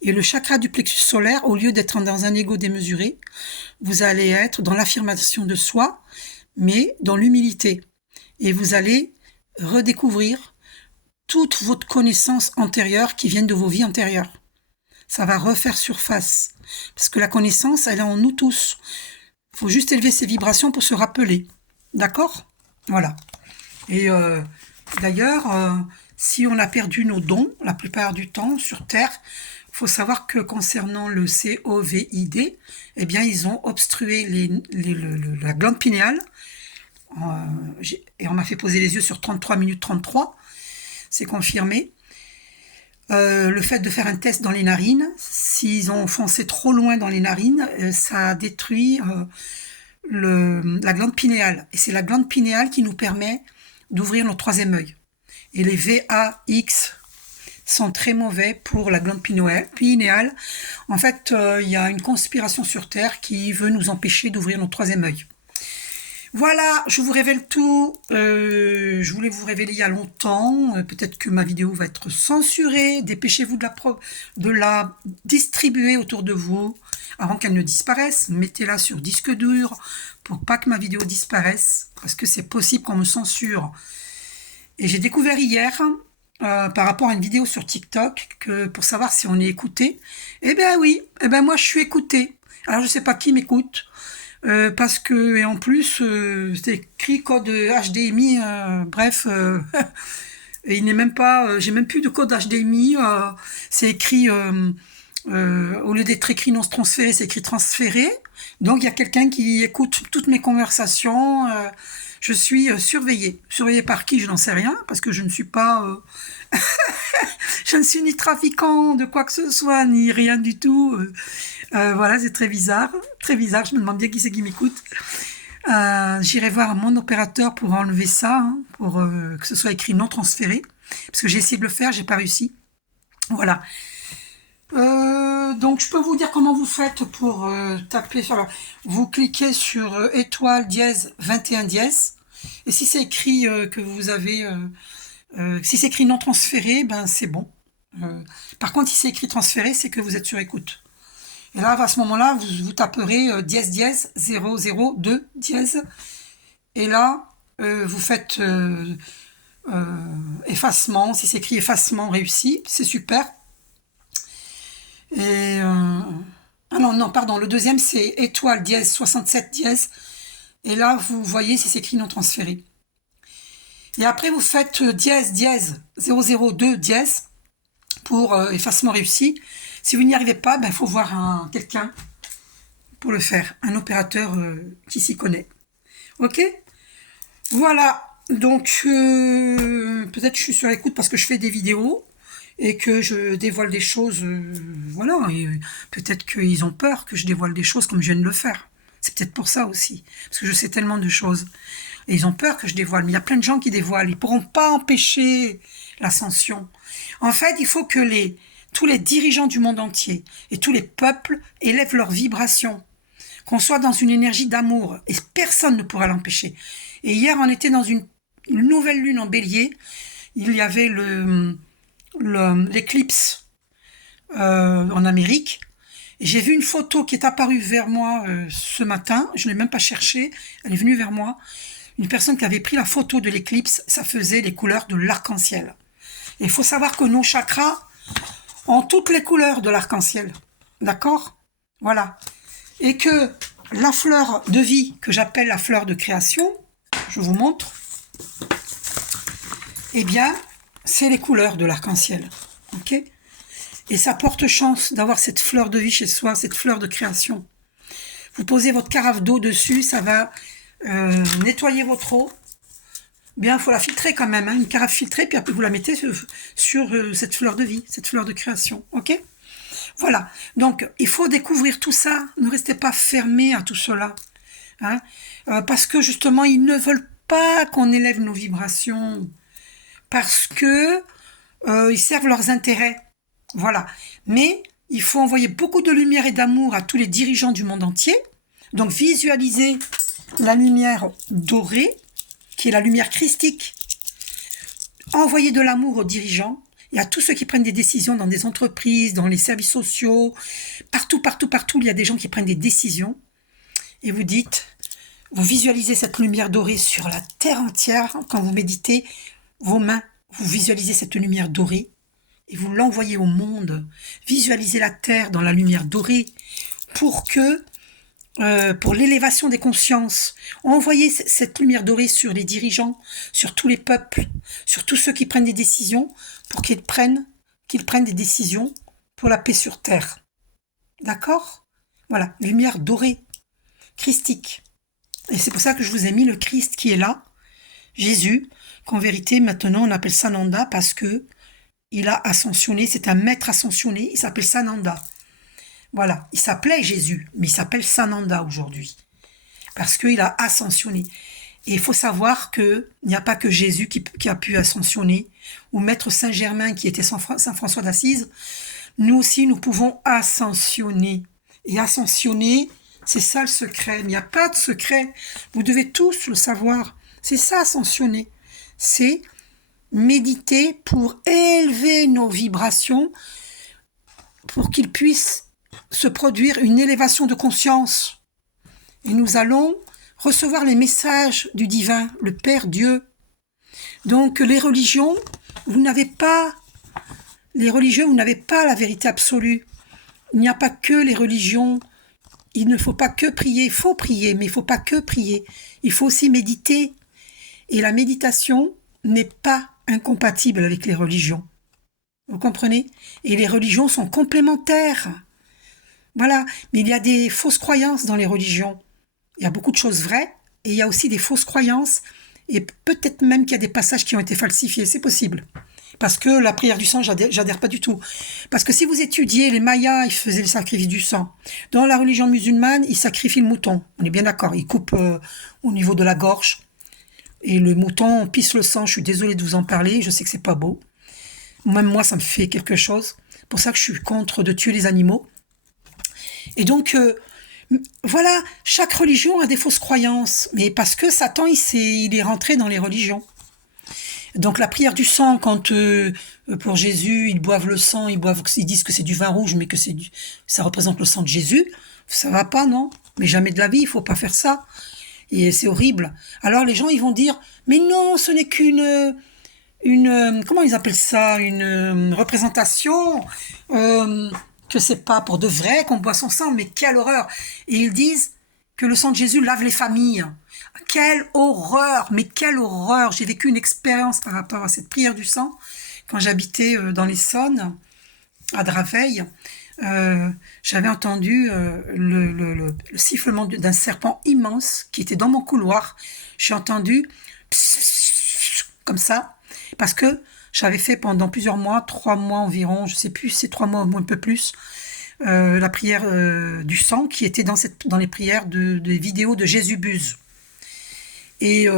Et le chakra du plexus solaire, au lieu d'être dans un ego démesuré, vous allez être dans l'affirmation de soi, mais dans l'humilité. Et vous allez redécouvrir toute votre connaissance antérieure qui viennent de vos vies antérieures. Ça va refaire surface. Parce que la connaissance, elle est en nous tous. Il faut juste élever ses vibrations pour se rappeler. D'accord ? Voilà. Et d'ailleurs, si on a perdu nos dons, la plupart du temps, sur Terre, il faut savoir que concernant le COVID, eh bien, ils ont obstrué la glande pinéale. Et on m'a fait poser les yeux sur 33 minutes 33. C'est confirmé. Le fait de faire un test dans les narines, s'ils ont foncé trop loin dans les narines, ça détruit la glande pinéale. Et c'est la glande pinéale qui nous permet d'ouvrir notre troisième œil. Et les VAX sont très mauvais pour la glande pinéale. En fait, il y a une conspiration sur Terre qui veut nous empêcher d'ouvrir notre troisième œil. Voilà, je vous révèle tout. Je voulais vous révéler il y a longtemps. Peut-être que ma vidéo va être censurée. Dépêchez-vous de la distribuer autour de vous avant qu'elle ne disparaisse. Mettez-la sur disque dur pour pas que ma vidéo disparaisse, parce que c'est possible qu'on me censure. Et j'ai découvert hier, par rapport à une vidéo sur TikTok, que pour savoir si on est écouté, eh bien oui, moi je suis écouté. Alors je sais pas qui m'écoute. Parce que, et en plus, c'est écrit code HDMI, bref, et il n'est même pas, j'ai même plus de code HDMI, c'est écrit, au lieu d'être écrit non transféré, c'est écrit transféré, donc il y a quelqu'un qui écoute toutes mes conversations, Je suis surveillée. Surveillée par qui, je n'en sais rien, parce que je ne suis pas... je ne suis ni trafiquant de quoi que ce soit, ni rien du tout. Voilà, c'est très bizarre. Très bizarre, je me demande bien qui c'est qui m'écoute. J'irai voir mon opérateur pour enlever ça, hein, pour que ce soit écrit non transféré. Parce que j'ai essayé de le faire, j'ai pas réussi. Voilà. Donc je peux vous dire comment vous faites pour taper sur vous cliquez sur étoile dièse 21 dièse et si c'est écrit que vous avez si c'est écrit non transféré, ben c'est bon. Par contre si c'est écrit transféré, c'est que vous êtes sur écoute. Et là à ce moment-là vous taperez dièse dièse 002 dièse et là vous faites effacement. Si c'est écrit effacement réussi, c'est super. Et ah non, pardon, le deuxième c'est étoile dièse 67 dièse. Et là, vous voyez si c'est écrit non transféré. Et après, vous faites dièse dièse 002 dièse pour effacement réussi. Si vous n'y arrivez pas, ben, faut voir quelqu'un pour le faire, un opérateur qui s'y connaît. Ok? Voilà. Donc, peut-être je suis sur l'écoute parce que je fais des vidéos et que je dévoile des choses, voilà, et peut-être qu'ils ont peur que je dévoile des choses comme je viens de le faire. C'est peut-être pour ça aussi, parce que je sais tellement de choses. Et ils ont peur que je dévoile, mais il y a plein de gens qui dévoilent, ils pourront pas empêcher l'ascension. En fait, il faut que tous les dirigeants du monde entier et tous les peuples élèvent leur vibration, qu'on soit dans une énergie d'amour, et personne ne pourra l'empêcher. Et hier, on était dans une nouvelle lune en bélier, il y avait l'éclipse en Amérique. Et j'ai vu une photo qui est apparue vers moi ce matin, je ne l'ai même pas cherchée, elle est venue vers moi. Une personne qui avait pris la photo de l'éclipse, ça faisait les couleurs de l'arc-en-ciel. Et il faut savoir que nos chakras ont toutes les couleurs de l'arc-en-ciel. D'accord? Voilà. Et que la fleur de vie, que j'appelle la fleur de création, je vous montre, eh bien, c'est les couleurs de l'arc-en-ciel. Ok? Et ça porte chance d'avoir cette fleur de vie chez soi, cette fleur de création. Vous posez votre carafe d'eau dessus, ça va nettoyer votre eau. Bien, il faut la filtrer quand même, hein, une carafe filtrée, puis après vous la mettez sur cette fleur de vie, cette fleur de création. Ok? Voilà. Donc, il faut découvrir tout ça. Ne restez pas fermés à tout cela. Hein, parce que justement, ils ne veulent pas qu'on élève nos vibrations. Parce que ils servent leurs intérêts. Voilà. Mais il faut envoyer beaucoup de lumière et d'amour à tous les dirigeants du monde entier. Donc visualisez la lumière dorée, qui est la lumière christique. Envoyez de l'amour aux dirigeants et à tous ceux qui prennent des décisions dans des entreprises, dans les services sociaux. Partout, il y a des gens qui prennent des décisions. Et vous visualisez cette lumière dorée sur la terre entière. Quand vous méditez, vos mains, vous visualisez cette lumière dorée. Et vous l'envoyez au monde. Visualisez la terre dans la lumière dorée pour l'élévation des consciences. Envoyez cette lumière dorée sur les dirigeants, sur tous les peuples, sur tous ceux qui prennent des décisions, pour qu'ils prennent des décisions pour la paix sur terre. D'accord? Voilà, lumière dorée, christique. Et c'est pour ça que je vous ai mis le Christ qui est là, Jésus, qu'en vérité maintenant on appelle Sananda parce que il a ascensionné, c'est un maître ascensionné, il s'appelle Sananda. Voilà, il s'appelait Jésus, mais il s'appelle Sananda aujourd'hui, parce qu'il a ascensionné. Et il faut savoir qu'il n'y a pas que Jésus qui a pu ascensionner, ou Maître Saint-Germain qui était Saint François d'Assise. Nous aussi, nous pouvons ascensionner. Et ascensionner, c'est ça le secret. Il n'y a pas de secret. Vous devez tous le savoir. C'est ça, ascensionner. C'est méditer pour élever nos vibrations, pour qu'il puisse se produire une élévation de conscience. Et nous allons recevoir les messages du divin, le Père Dieu. Donc les religions, vous n'avez pas la vérité absolue. Il n'y a pas que les religions. Il ne faut pas que prier. Il faut prier, mais il ne faut pas que prier. Il faut aussi méditer. Et la méditation n'est pas incompatible avec les religions. Vous comprenez? Et les religions sont complémentaires. Voilà. Mais il y a des fausses croyances dans les religions. Il y a beaucoup de choses vraies, et il y a aussi des fausses croyances, et peut-être même qu'il y a des passages qui ont été falsifiés, c'est possible. Parce que la prière du sang, j'adhère pas du tout. Parce que si vous étudiez, les Mayas, ils faisaient le sacrifice du sang. Dans la religion musulmane, ils sacrifient le mouton. On est bien d'accord. Ils coupent au niveau de la gorge. Et le mouton pisse le sang. Je suis désolée de vous en parler. Je sais que c'est pas beau. Même moi, ça me fait quelque chose. C'est pour ça que je suis contre de tuer les animaux. Et donc, voilà, chaque religion a des fausses croyances. Mais parce que Satan, il est rentré dans les religions. Donc la prière du sang, quand pour Jésus, ils boivent le sang, ils disent que c'est du vin rouge, mais que ça représente le sang de Jésus, ça va pas, non? Mais jamais de la vie, il faut pas faire ça. Et c'est horrible. Alors les gens, ils vont dire, mais non, ce n'est comment ils appellent ça, une représentation, que c'est pas pour de vrai qu'on boit son sang, mais quelle horreur. Et ils disent que le sang de Jésus lave les familles. Quelle horreur, mais quelle horreur. J'ai vécu une expérience par rapport à cette prière du sang quand j'habitais dans l'Essonne, à Draveil. J'avais entendu le sifflement d'un serpent immense qui était dans mon couloir. J'ai entendu comme ça, parce que j'avais fait pendant plusieurs mois, 3 mois environ, je sais plus, c'est 3 mois ou un peu plus, la prière du sang qui était dans les prières des vidéos de Jésus Buse. Et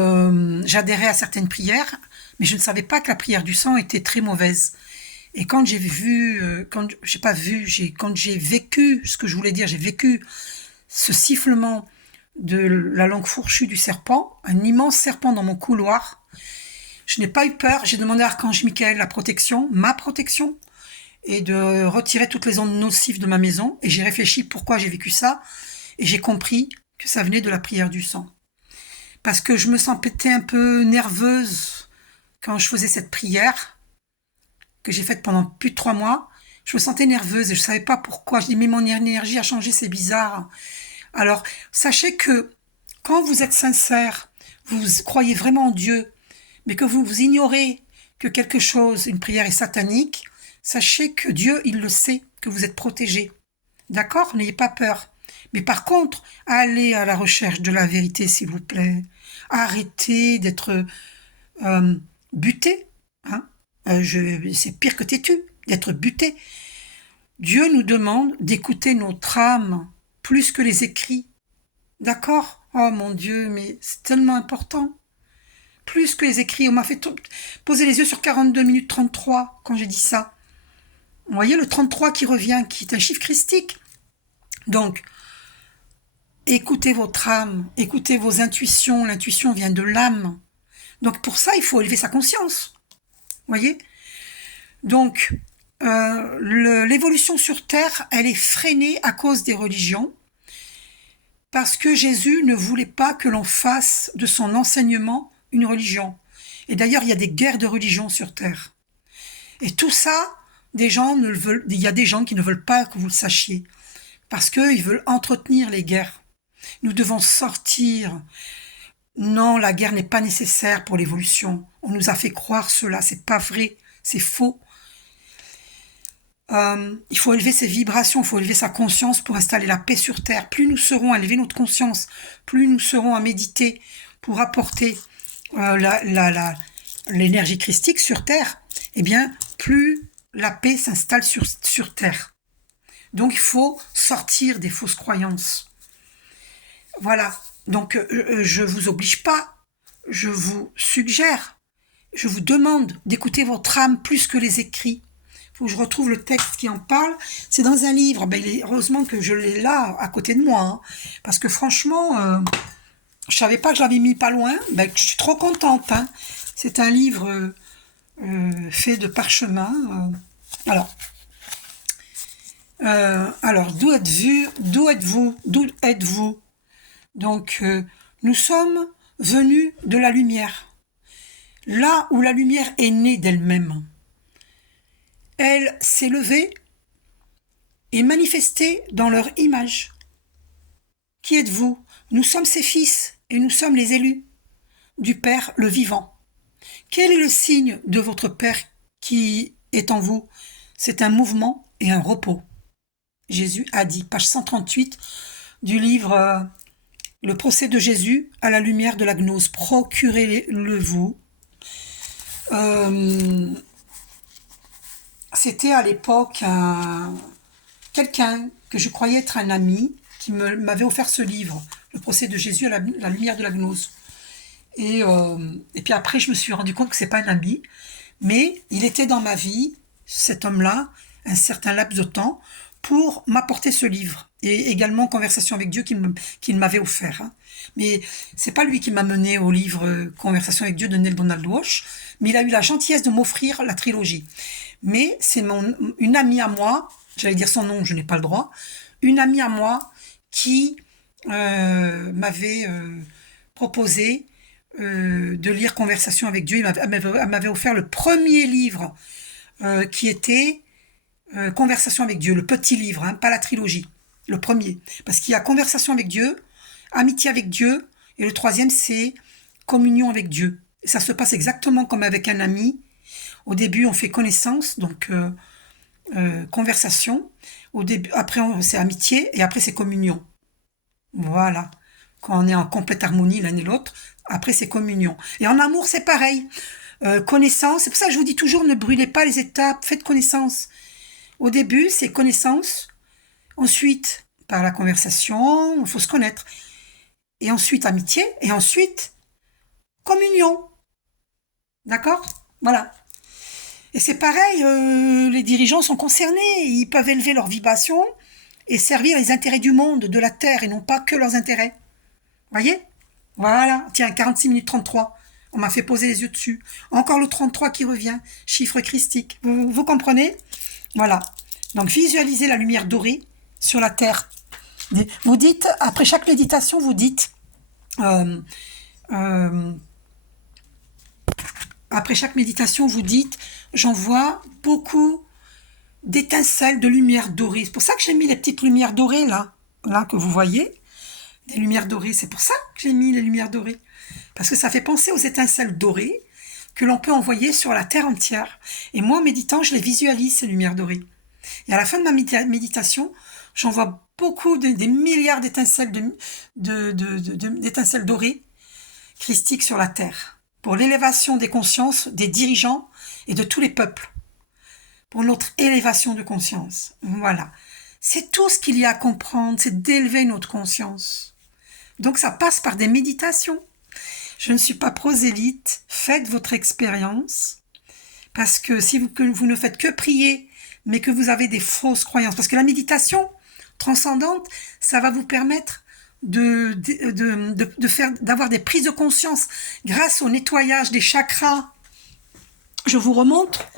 j'adhérais à certaines prières, mais je ne savais pas que la prière du sang était très mauvaise. Et quand j'ai vécu ce que je voulais dire, j'ai vécu ce sifflement de la langue fourchue du serpent, un immense serpent dans mon couloir. Je n'ai pas eu peur, j'ai demandé à Archange Michael ma protection, et de retirer toutes les ondes nocives de ma maison. Et j'ai réfléchi pourquoi j'ai vécu ça, et j'ai compris que ça venait de la prière du sang. Parce que je me sentais un peu nerveuse quand je faisais cette prière, que j'ai faite pendant plus de 3 mois. Je me sentais nerveuse et je ne savais pas pourquoi. Je dis, mais mon énergie a changé, c'est bizarre. Alors, sachez que quand vous êtes sincère, vous croyez vraiment en Dieu, mais que vous ignorez que quelque chose, une prière est satanique, sachez que Dieu, il le sait, que vous êtes protégé. D'accord? N'ayez pas peur. Mais par contre, allez à la recherche de la vérité, s'il vous plaît. Arrêtez d'être buté. Hein? C'est pire que têtu, d'être buté. Dieu nous demande d'écouter notre âme plus que les écrits. D'accord? Oh mon Dieu, mais c'est tellement important. Plus que les écrits. On m'a fait poser les yeux sur 42 minutes 33 quand j'ai dit ça. Vous voyez le 33 qui revient, qui est un chiffre christique. Donc, écoutez votre âme, écoutez vos intuitions. L'intuition vient de l'âme. Donc pour ça, il faut élever sa conscience. Vous voyez? Donc, l'évolution sur Terre, elle est freinée à cause des religions, parce que Jésus ne voulait pas que l'on fasse de son enseignement une religion. Et d'ailleurs, il y a des guerres de religion sur Terre. Et tout ça, il y a des gens qui ne veulent pas que vous le sachiez, parce qu'ils veulent entretenir les guerres. Nous devons sortir. Non, la guerre n'est pas nécessaire pour l'évolution. On nous a fait croire cela, c'est pas vrai, c'est faux. Il faut élever ses vibrations, il faut élever sa conscience pour installer la paix sur Terre. Plus nous serons à élever notre conscience, plus nous serons à méditer pour apporter l'énergie christique sur Terre, eh bien, plus la paix s'installe sur Terre. Donc, il faut sortir des fausses croyances. Voilà. Donc, je vous oblige pas, je vous suggère, je vous demande d'écouter votre âme plus que les écrits. Il faut que je retrouve le texte qui en parle. C'est dans un livre. Heureusement que je l'ai là, à côté de moi. Hein, parce que franchement, je savais pas que je l'avais mis pas loin. Je suis trop contente. Hein. C'est un livre fait de parchemin. Alors, d'où êtes-vous? Donc, nous sommes venus de la lumière, là où la lumière est née d'elle-même. Elle s'est levée et manifestée dans leur image. Qui êtes-vous? Nous sommes ses fils et nous sommes les élus du Père le vivant. Quel est le signe de votre Père qui est en vous? C'est un mouvement et un repos. Jésus a dit, page 138 du livre Le procès de Jésus à la lumière de la gnose. Procurez-le-vous. C'était à l'époque quelqu'un que je croyais être un ami qui m'avait offert ce livre, Le procès de Jésus à la lumière de la gnose. Et puis après, je me suis rendu compte que c'est pas un ami, mais il était dans ma vie, cet homme-là, un certain laps de temps, pour m'apporter ce livre. Et également Conversation avec Dieu qu'il m'avait offert. Hein. Mais c'est pas lui qui m'a mené au livre Conversation avec Dieu de Neil Donald Walsh, mais il a eu la gentillesse de m'offrir la trilogie. Mais c'est une amie à moi, j'allais dire son nom, je n'ai pas le droit, une amie à moi qui m'avait proposé de lire Conversation avec Dieu. Elle m'avait offert le premier livre qui était Conversation avec Dieu, le petit livre, hein, pas la trilogie, le premier. Parce qu'il y a Conversation avec Dieu, Amitié avec Dieu, et le troisième c'est Communion avec Dieu. Et ça se passe exactement comme avec un ami. Au début, on fait connaissance, donc conversation. Au début, après, c'est amitié, et après, c'est communion. Voilà. Quand on est en complète harmonie l'un et l'autre, après, c'est communion. Et en amour, c'est pareil. Connaissance, c'est pour ça que je vous dis toujours, ne brûlez pas les étapes, faites connaissance. Au début, c'est connaissance. Ensuite, par la conversation, il faut se connaître. Et ensuite, amitié. Et ensuite, communion. D'accord ? Voilà. Et c'est pareil, les dirigeants sont concernés. Ils peuvent élever leurs vibrations et servir les intérêts du monde, de la Terre, et non pas que leurs intérêts. Voyez ? Voilà. Tiens, 46 minutes 33. On m'a fait poser les yeux dessus. Encore le 33 qui revient. Chiffre christique. Vous comprenez ? Voilà. Donc, visualisez la lumière dorée sur la Terre. Vous dites, après chaque méditation, vous dites... après chaque méditation, vous dites, j'en vois beaucoup d'étincelles de lumière dorée. C'est pour ça que j'ai mis les petites lumières dorées là que vous voyez. Des lumières dorées, c'est pour ça que j'ai mis les lumières dorées. Parce que ça fait penser aux étincelles dorées que l'on peut envoyer sur la terre entière. Et moi, en méditant, je les visualise, ces lumières dorées. Et à la fin de ma méditation, j'en vois beaucoup, des milliards d'étincelles, d'étincelles dorées, christiques sur la terre. Pour l'élévation des consciences des dirigeants et de tous les peuples. Pour notre élévation de conscience. Voilà. C'est tout ce qu'il y a à comprendre, c'est d'élever notre conscience. Donc ça passe par des méditations. Je ne suis pas prosélyte, faites votre expérience, parce que si vous ne faites que prier, mais que vous avez des fausses croyances, parce que la méditation transcendante, ça va vous permettre d'avoir des prises de conscience grâce au nettoyage des chakras. Je vous remontre,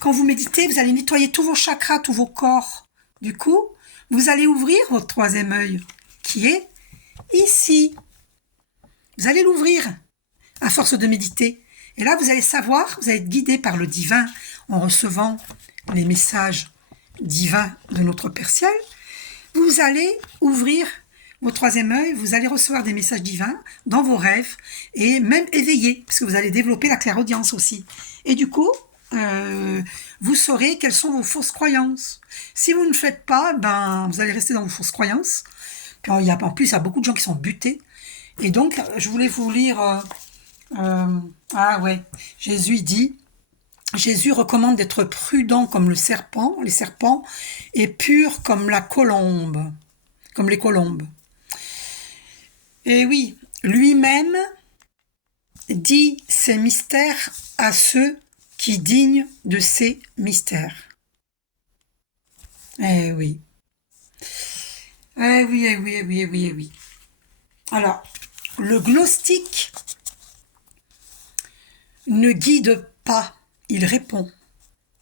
quand vous méditez, vous allez nettoyer tous vos chakras, tous vos corps. Du coup, vous allez ouvrir votre troisième œil, qui est ici. Vous allez l'ouvrir à force de méditer. Et là, vous allez savoir, vous allez être guidé par le divin en recevant les messages divins de notre Père Ciel. Vous allez ouvrir votre troisième œil, vous allez recevoir des messages divins dans vos rêves et même éveillés, parce que vous allez développer la clairaudience aussi. Et du coup, vous saurez quelles sont vos fausses croyances. Si vous ne le faites pas, vous allez rester dans vos fausses croyances. Puis en plus, il y a beaucoup de gens qui sont butés. Et donc, je voulais vous lire... Jésus dit... Jésus recommande d'être prudent comme les serpents, et pur comme la colombe, comme les colombes. Et oui, lui-même dit ces mystères à ceux qui dignent de ces mystères. Eh oui. Eh oui, eh oui, eh oui, eh oui, eh oui. Alors, le gnostique ne guide pas, il répond.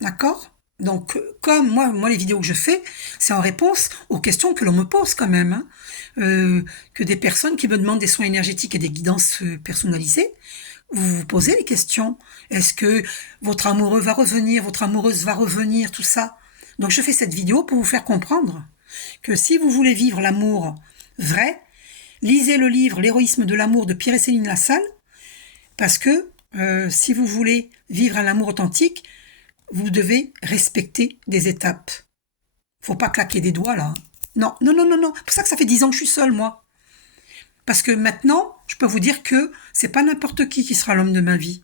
D'accord ? Donc, comme moi, les vidéos que je fais, c'est en réponse aux questions que l'on me pose quand même. Hein. Que des personnes qui me demandent des soins énergétiques et des guidances personnalisées, vous vous posez les questions. Est-ce que votre amoureux va revenir, votre amoureuse va revenir, tout ça. Donc, je fais cette vidéo pour vous faire comprendre que si vous voulez vivre l'amour vrai, lisez le livre L'héroïsme de l'amour de Pierre et Céline Lassalle, parce que si vous voulez vivre un amour authentique, vous devez respecter des étapes. Faut pas claquer des doigts, là. Non. C'est pour ça que ça fait 10 ans que je suis seule, moi. Parce que maintenant, je peux vous dire que c'est pas n'importe qui sera l'homme de ma vie.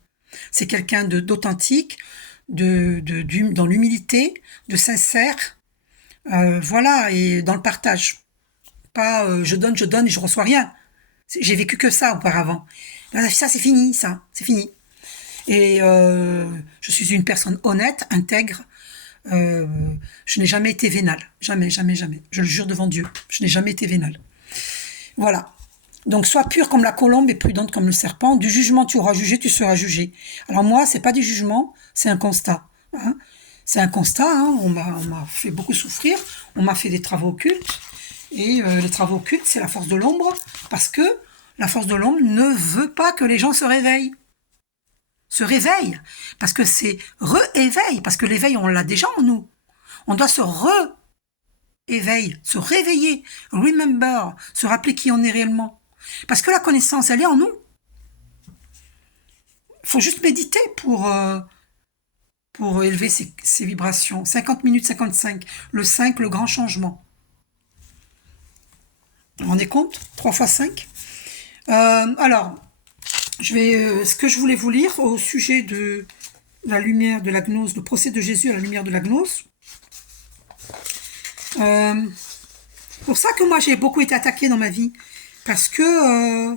C'est quelqu'un d'authentique, dans l'humilité, de sincère, voilà, et dans le partage. Pas je donne et je reçois rien. J'ai vécu que ça auparavant. Là, ça c'est fini, ça, c'est fini. Et je suis une personne honnête, intègre. Euh, je n'ai jamais été vénale. Jamais, jamais, jamais. Je le jure devant Dieu. Je n'ai jamais été vénale. Voilà. Donc, sois pure comme la colombe et prudente comme le serpent. Du jugement, tu auras jugé, tu seras jugé. Alors moi, c'est pas du jugement, c'est un constat. Hein. C'est un constat. Hein. On m'a fait beaucoup souffrir. On m'a fait des travaux occultes. Et les travaux occultes, c'est la force de l'ombre, parce que la force de l'ombre ne veut pas que les gens se réveillent. Se réveillent, parce que c'est re-éveil, parce que l'éveil, on l'a déjà en nous. On doit se re-éveiller, se réveiller, remember, se rappeler qui on est réellement. Parce que la connaissance, elle est en nous. Il faut juste méditer pour élever ces vibrations. 50 minutes 55, le 5, le grand changement. Vous vous rendez compte? 3 fois 5. Alors, ce que je voulais vous lire au sujet de la lumière de la gnose, le procès de Jésus à la lumière de la gnose. Pour ça que moi j'ai beaucoup été attaquée dans ma vie, parce que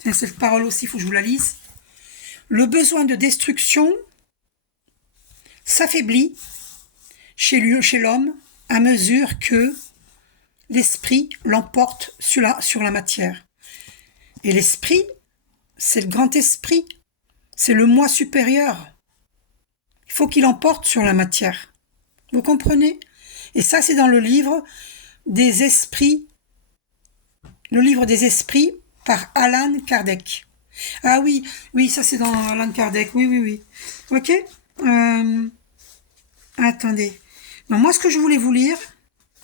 tiens, cette parole aussi, il faut que je vous la lise. Le besoin de destruction s'affaiblit chez l'homme à mesure que l'esprit l'emporte sur la matière. Et l'esprit, c'est le grand esprit, c'est le moi supérieur. Il faut qu'il emporte sur la matière. Vous comprenez? Et ça, c'est dans le livre des esprits, par Alan Kardec. Ah oui, ça c'est dans Alan Kardec, oui. Ok. Attendez. Non, moi, ce que je voulais vous lire,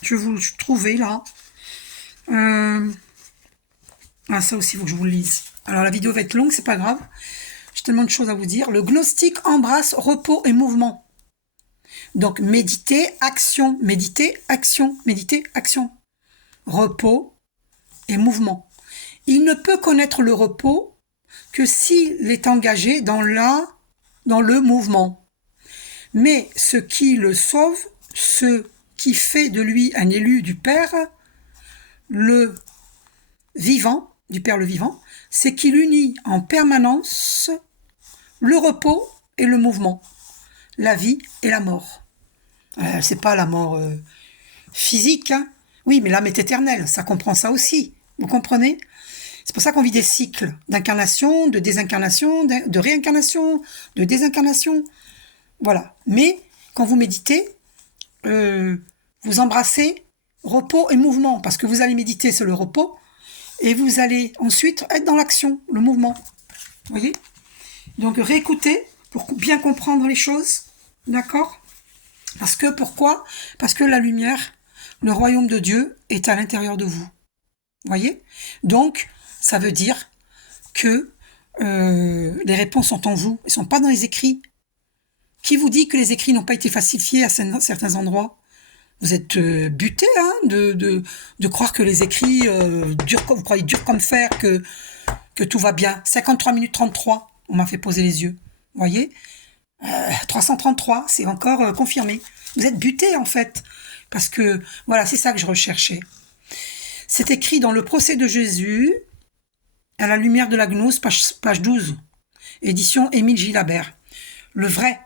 je vais vous le trouver là. Ça aussi, il faut que je vous le lise. Alors, la vidéo va être longue, c'est pas grave. J'ai tellement de choses à vous dire. Le gnostique embrasse repos et mouvement. Donc, méditer, action, méditer, action, méditer, action. Repos et mouvement. Il ne peut connaître le repos que s'il est engagé dans le mouvement. Mais ce qui le sauve, ce qui fait de lui un élu du Père, le vivant, c'est qu'il unit en permanence le repos et le mouvement, la vie et la mort. C'est pas la mort physique, hein. Oui, mais l'âme est éternelle, ça comprend ça aussi, vous comprenez? C'est pour ça qu'on vit des cycles d'incarnation, de désincarnation, de réincarnation, de désincarnation. Voilà. Mais quand vous méditez, vous embrassez repos et mouvement, parce que vous allez méditer, c'est le repos, et vous allez ensuite être dans l'action, le mouvement. Vous voyez? Donc réécoutez pour bien comprendre les choses, d'accord? Pourquoi? Parce que la lumière, le royaume de Dieu est à l'intérieur de vous. Vous voyez? Donc, ça veut dire que les réponses sont en vous, elles ne sont pas dans les écrits. Qui vous dit que les écrits n'ont pas été falsifiés à certains endroits? Vous êtes buté de croire que les écrits, vous croyez dur comme fer, que tout va bien. 53 minutes 33, on m'a fait poser les yeux. Vous voyez? 333, c'est encore confirmé. Vous êtes buté en fait. Parce que, voilà, c'est ça que je recherchais. C'est écrit dans le procès de Jésus, à la lumière de la gnose, page 12, édition Émile Gilabert. Le vrai,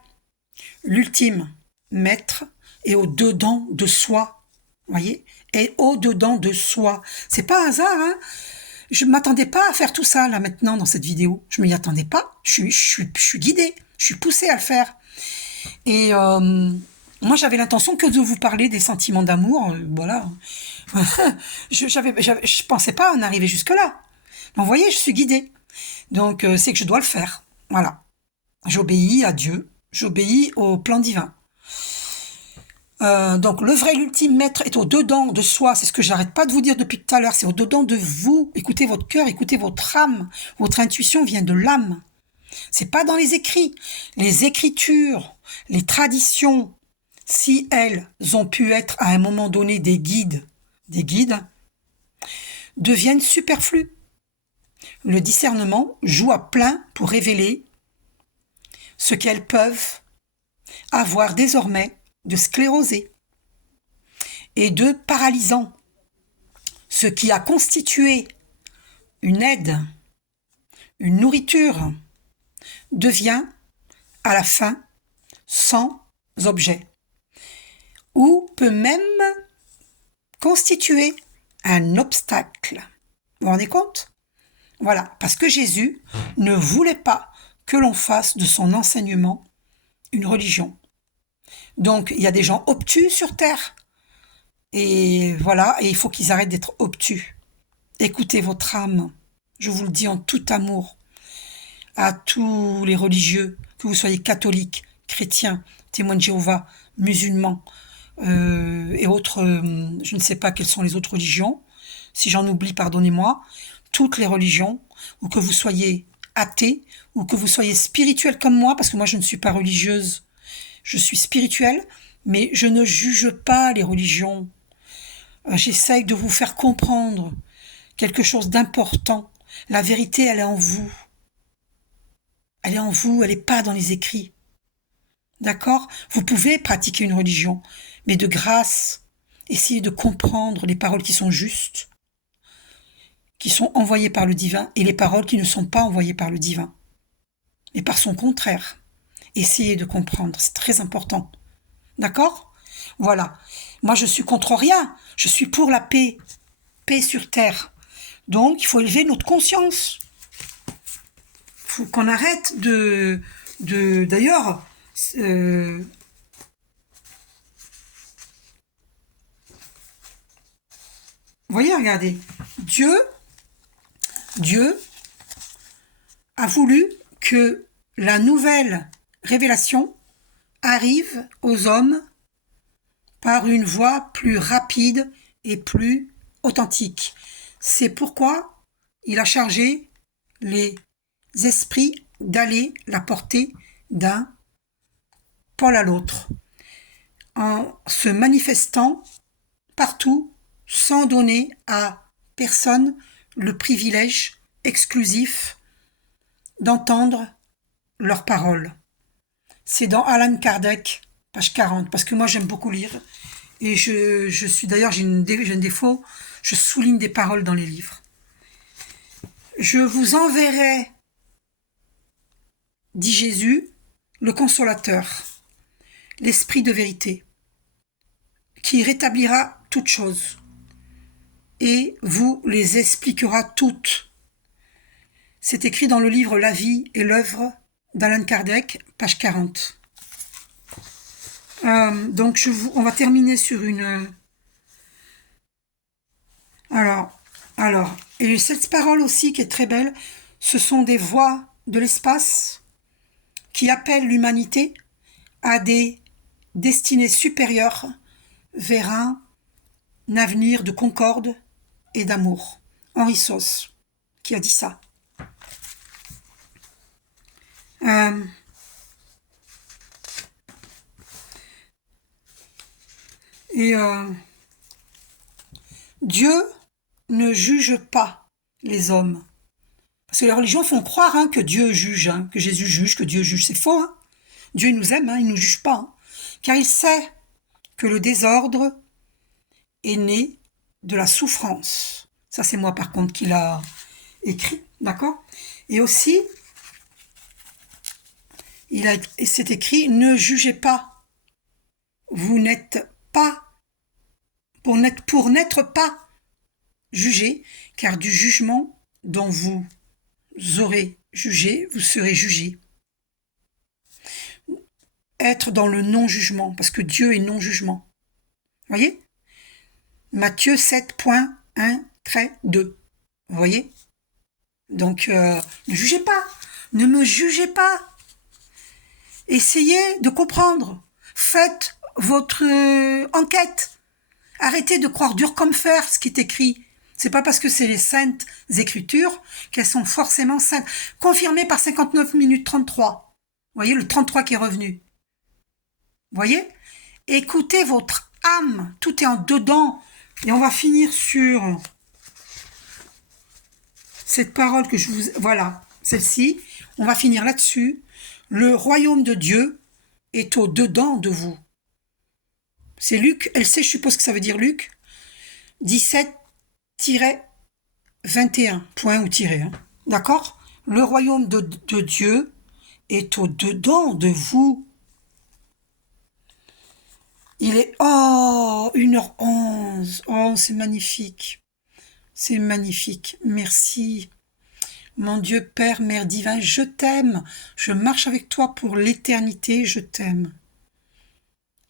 l'ultime maître est au-dedans de soi. Voyez? Est au-dedans de soi. C'est pas un hasard, hein? Je m'attendais pas à faire tout ça, là, maintenant, dans cette vidéo. Je m'y attendais pas. Je suis guidée. Je suis poussée à le faire. Et moi, j'avais l'intention que de vous parler des sentiments d'amour. Voilà. Je pensais pas en arriver jusque-là. Donc, vous voyez, je suis guidée. Donc, c'est que je dois le faire. Voilà. J'obéis à Dieu. J'obéis au plan divin. Donc, le vrai, l'ultime maître est au-dedans de soi. C'est ce que j'arrête pas de vous dire depuis tout à l'heure. C'est au-dedans de vous. Écoutez votre cœur, écoutez votre âme. Votre intuition vient de l'âme. C'est pas dans les écrits. Les écritures, les traditions, si elles ont pu être à un moment donné des guides, deviennent superflues. Le discernement joue à plein pour révéler ce qu'elles peuvent avoir désormais de sclérosé et de paralysant, ce qui a constitué une aide, une nourriture, devient à la fin sans objet, ou peut même constituer un obstacle. Vous vous rendez compte? Voilà, parce que Jésus ne voulait pas que l'on fasse de son enseignement une religion. Donc, il y a des gens obtus sur terre. Et voilà, et il faut qu'ils arrêtent d'être obtus. Écoutez votre âme. Je vous le dis en tout amour. À tous les religieux, que vous soyez catholiques, chrétiens, témoins de Jéhovah, musulmans, et autres, je ne sais pas quelles sont les autres religions. Si j'en oublie, pardonnez-moi. Toutes les religions, ou que vous soyez athée, ou que vous soyez spirituel comme moi, parce que moi je ne suis pas religieuse, je suis spirituelle, mais je ne juge pas les religions. J'essaye de vous faire comprendre quelque chose d'important. La vérité, elle est en vous. Elle est en vous, elle n'est pas dans les écrits. D'accord? Vous pouvez pratiquer une religion, mais de grâce, essayez de comprendre les paroles qui sont justes, qui sont envoyées par le divin, et les paroles qui ne sont pas envoyées par le divin, mais par son contraire. Essayez de comprendre, c'est très important. D'accord? Voilà. Moi, je suis contre rien. Je suis pour la paix. Paix sur terre. Donc, il faut élever notre conscience. Il faut qu'on arrête d'ailleurs, voyez, regardez. Dieu a voulu que la nouvelle révélation arrive aux hommes par une voie plus rapide et plus authentique. C'est pourquoi il a chargé les esprits d'aller la porter d'un pôle à l'autre, en se manifestant partout sans donner à personne le privilège exclusif d'entendre leurs paroles. C'est dans Allan Kardec, page 40, parce que moi j'aime beaucoup lire, et je suis d'ailleurs, j'ai un défaut, je souligne des paroles dans les livres. Je vous enverrai, dit Jésus, le consolateur, l'esprit de vérité, qui rétablira toutes choses, et vous les expliquera toutes. C'est écrit dans le livre La vie et l'œuvre d'Allan Kardec, page 40. Donc on va terminer sur une... Alors, et cette parole aussi qui est très belle, ce sont des voix de l'espace qui appellent l'humanité à des destinées supérieures vers un avenir de concorde et d'amour. Henri Sauce qui a dit ça. Dieu ne juge pas les hommes. Parce que les religions font croire que Dieu juge, que Jésus juge, que Dieu juge. C'est faux. Dieu nous aime, il ne nous juge pas. Car il sait que le désordre est né de la souffrance. Ça, c'est moi, par contre, qui l'a écrit. D'accord? Et aussi, c'est écrit, ne jugez pas. Vous n'êtes pas, pour n'être pas jugé, car du jugement dont vous aurez jugé, vous serez jugé. Être dans le non-jugement, parce que Dieu est non-jugement. Voyez? Matthieu 7.1-2. Vous voyez? Donc, ne jugez pas. Ne me jugez pas. Essayez de comprendre. Faites votre enquête. Arrêtez de croire dur comme fer ce qui est écrit. C'est pas parce que c'est les saintes écritures qu'elles sont forcément saintes. Confirmé par 59 minutes 33. Vous voyez, le 33 qui est revenu. Vous voyez? Écoutez votre âme. Tout est en dedans. Et on va finir sur cette parole que je vous... Voilà, celle-ci, on va finir là-dessus. Le royaume de Dieu est au-dedans de vous. C'est Luc, elle sait, je suppose que ça veut dire Luc, 17-21, point ou tiré. Hein. D'accord? Le royaume de Dieu est au-dedans de vous. Il est... Oh, 1h11. Oh, c'est magnifique. C'est magnifique. Merci. Mon Dieu, Père, Mère divin, je t'aime. Je marche avec toi pour l'éternité, je t'aime.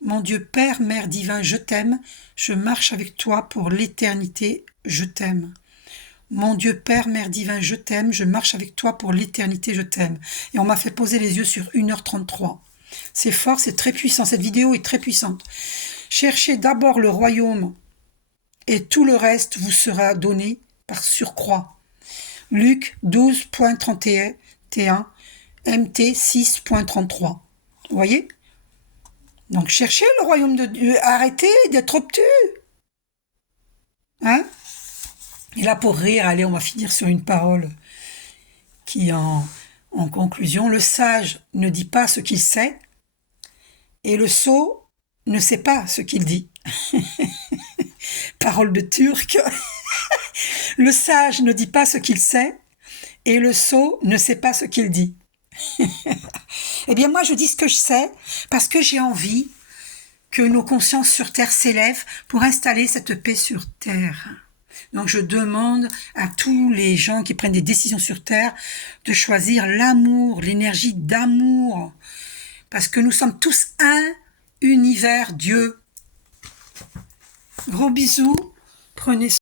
Mon Dieu, Père, Mère divin, je t'aime. Je marche avec toi pour l'éternité, je t'aime. Mon Dieu, Père, Mère divin, je t'aime. Je marche avec toi pour l'éternité, je t'aime. Et on m'a fait poser les yeux sur 1h33. C'est fort, c'est très puissant. Cette vidéo est très puissante. Cherchez d'abord le royaume et tout le reste vous sera donné par surcroît. Luc 12.31, MT 6.33. Vous voyez? Donc cherchez le royaume de Dieu. Arrêtez d'être obtus. Hein? Et là, pour rire, allez, on va finir sur une parole qui, en conclusion, le sage ne dit pas ce qu'il sait et le sot ne sait pas ce qu'il dit. Parole de Turc. Le sage ne dit pas ce qu'il sait et le sot ne sait pas ce qu'il dit. Eh bien, moi, je dis ce que je sais parce que j'ai envie que nos consciences sur Terre s'élèvent pour installer cette paix sur Terre. Donc, je demande à tous les gens qui prennent des décisions sur Terre de choisir l'amour, l'énergie d'amour, parce que nous sommes tous un univers Dieu. Gros bisous, prenez soin.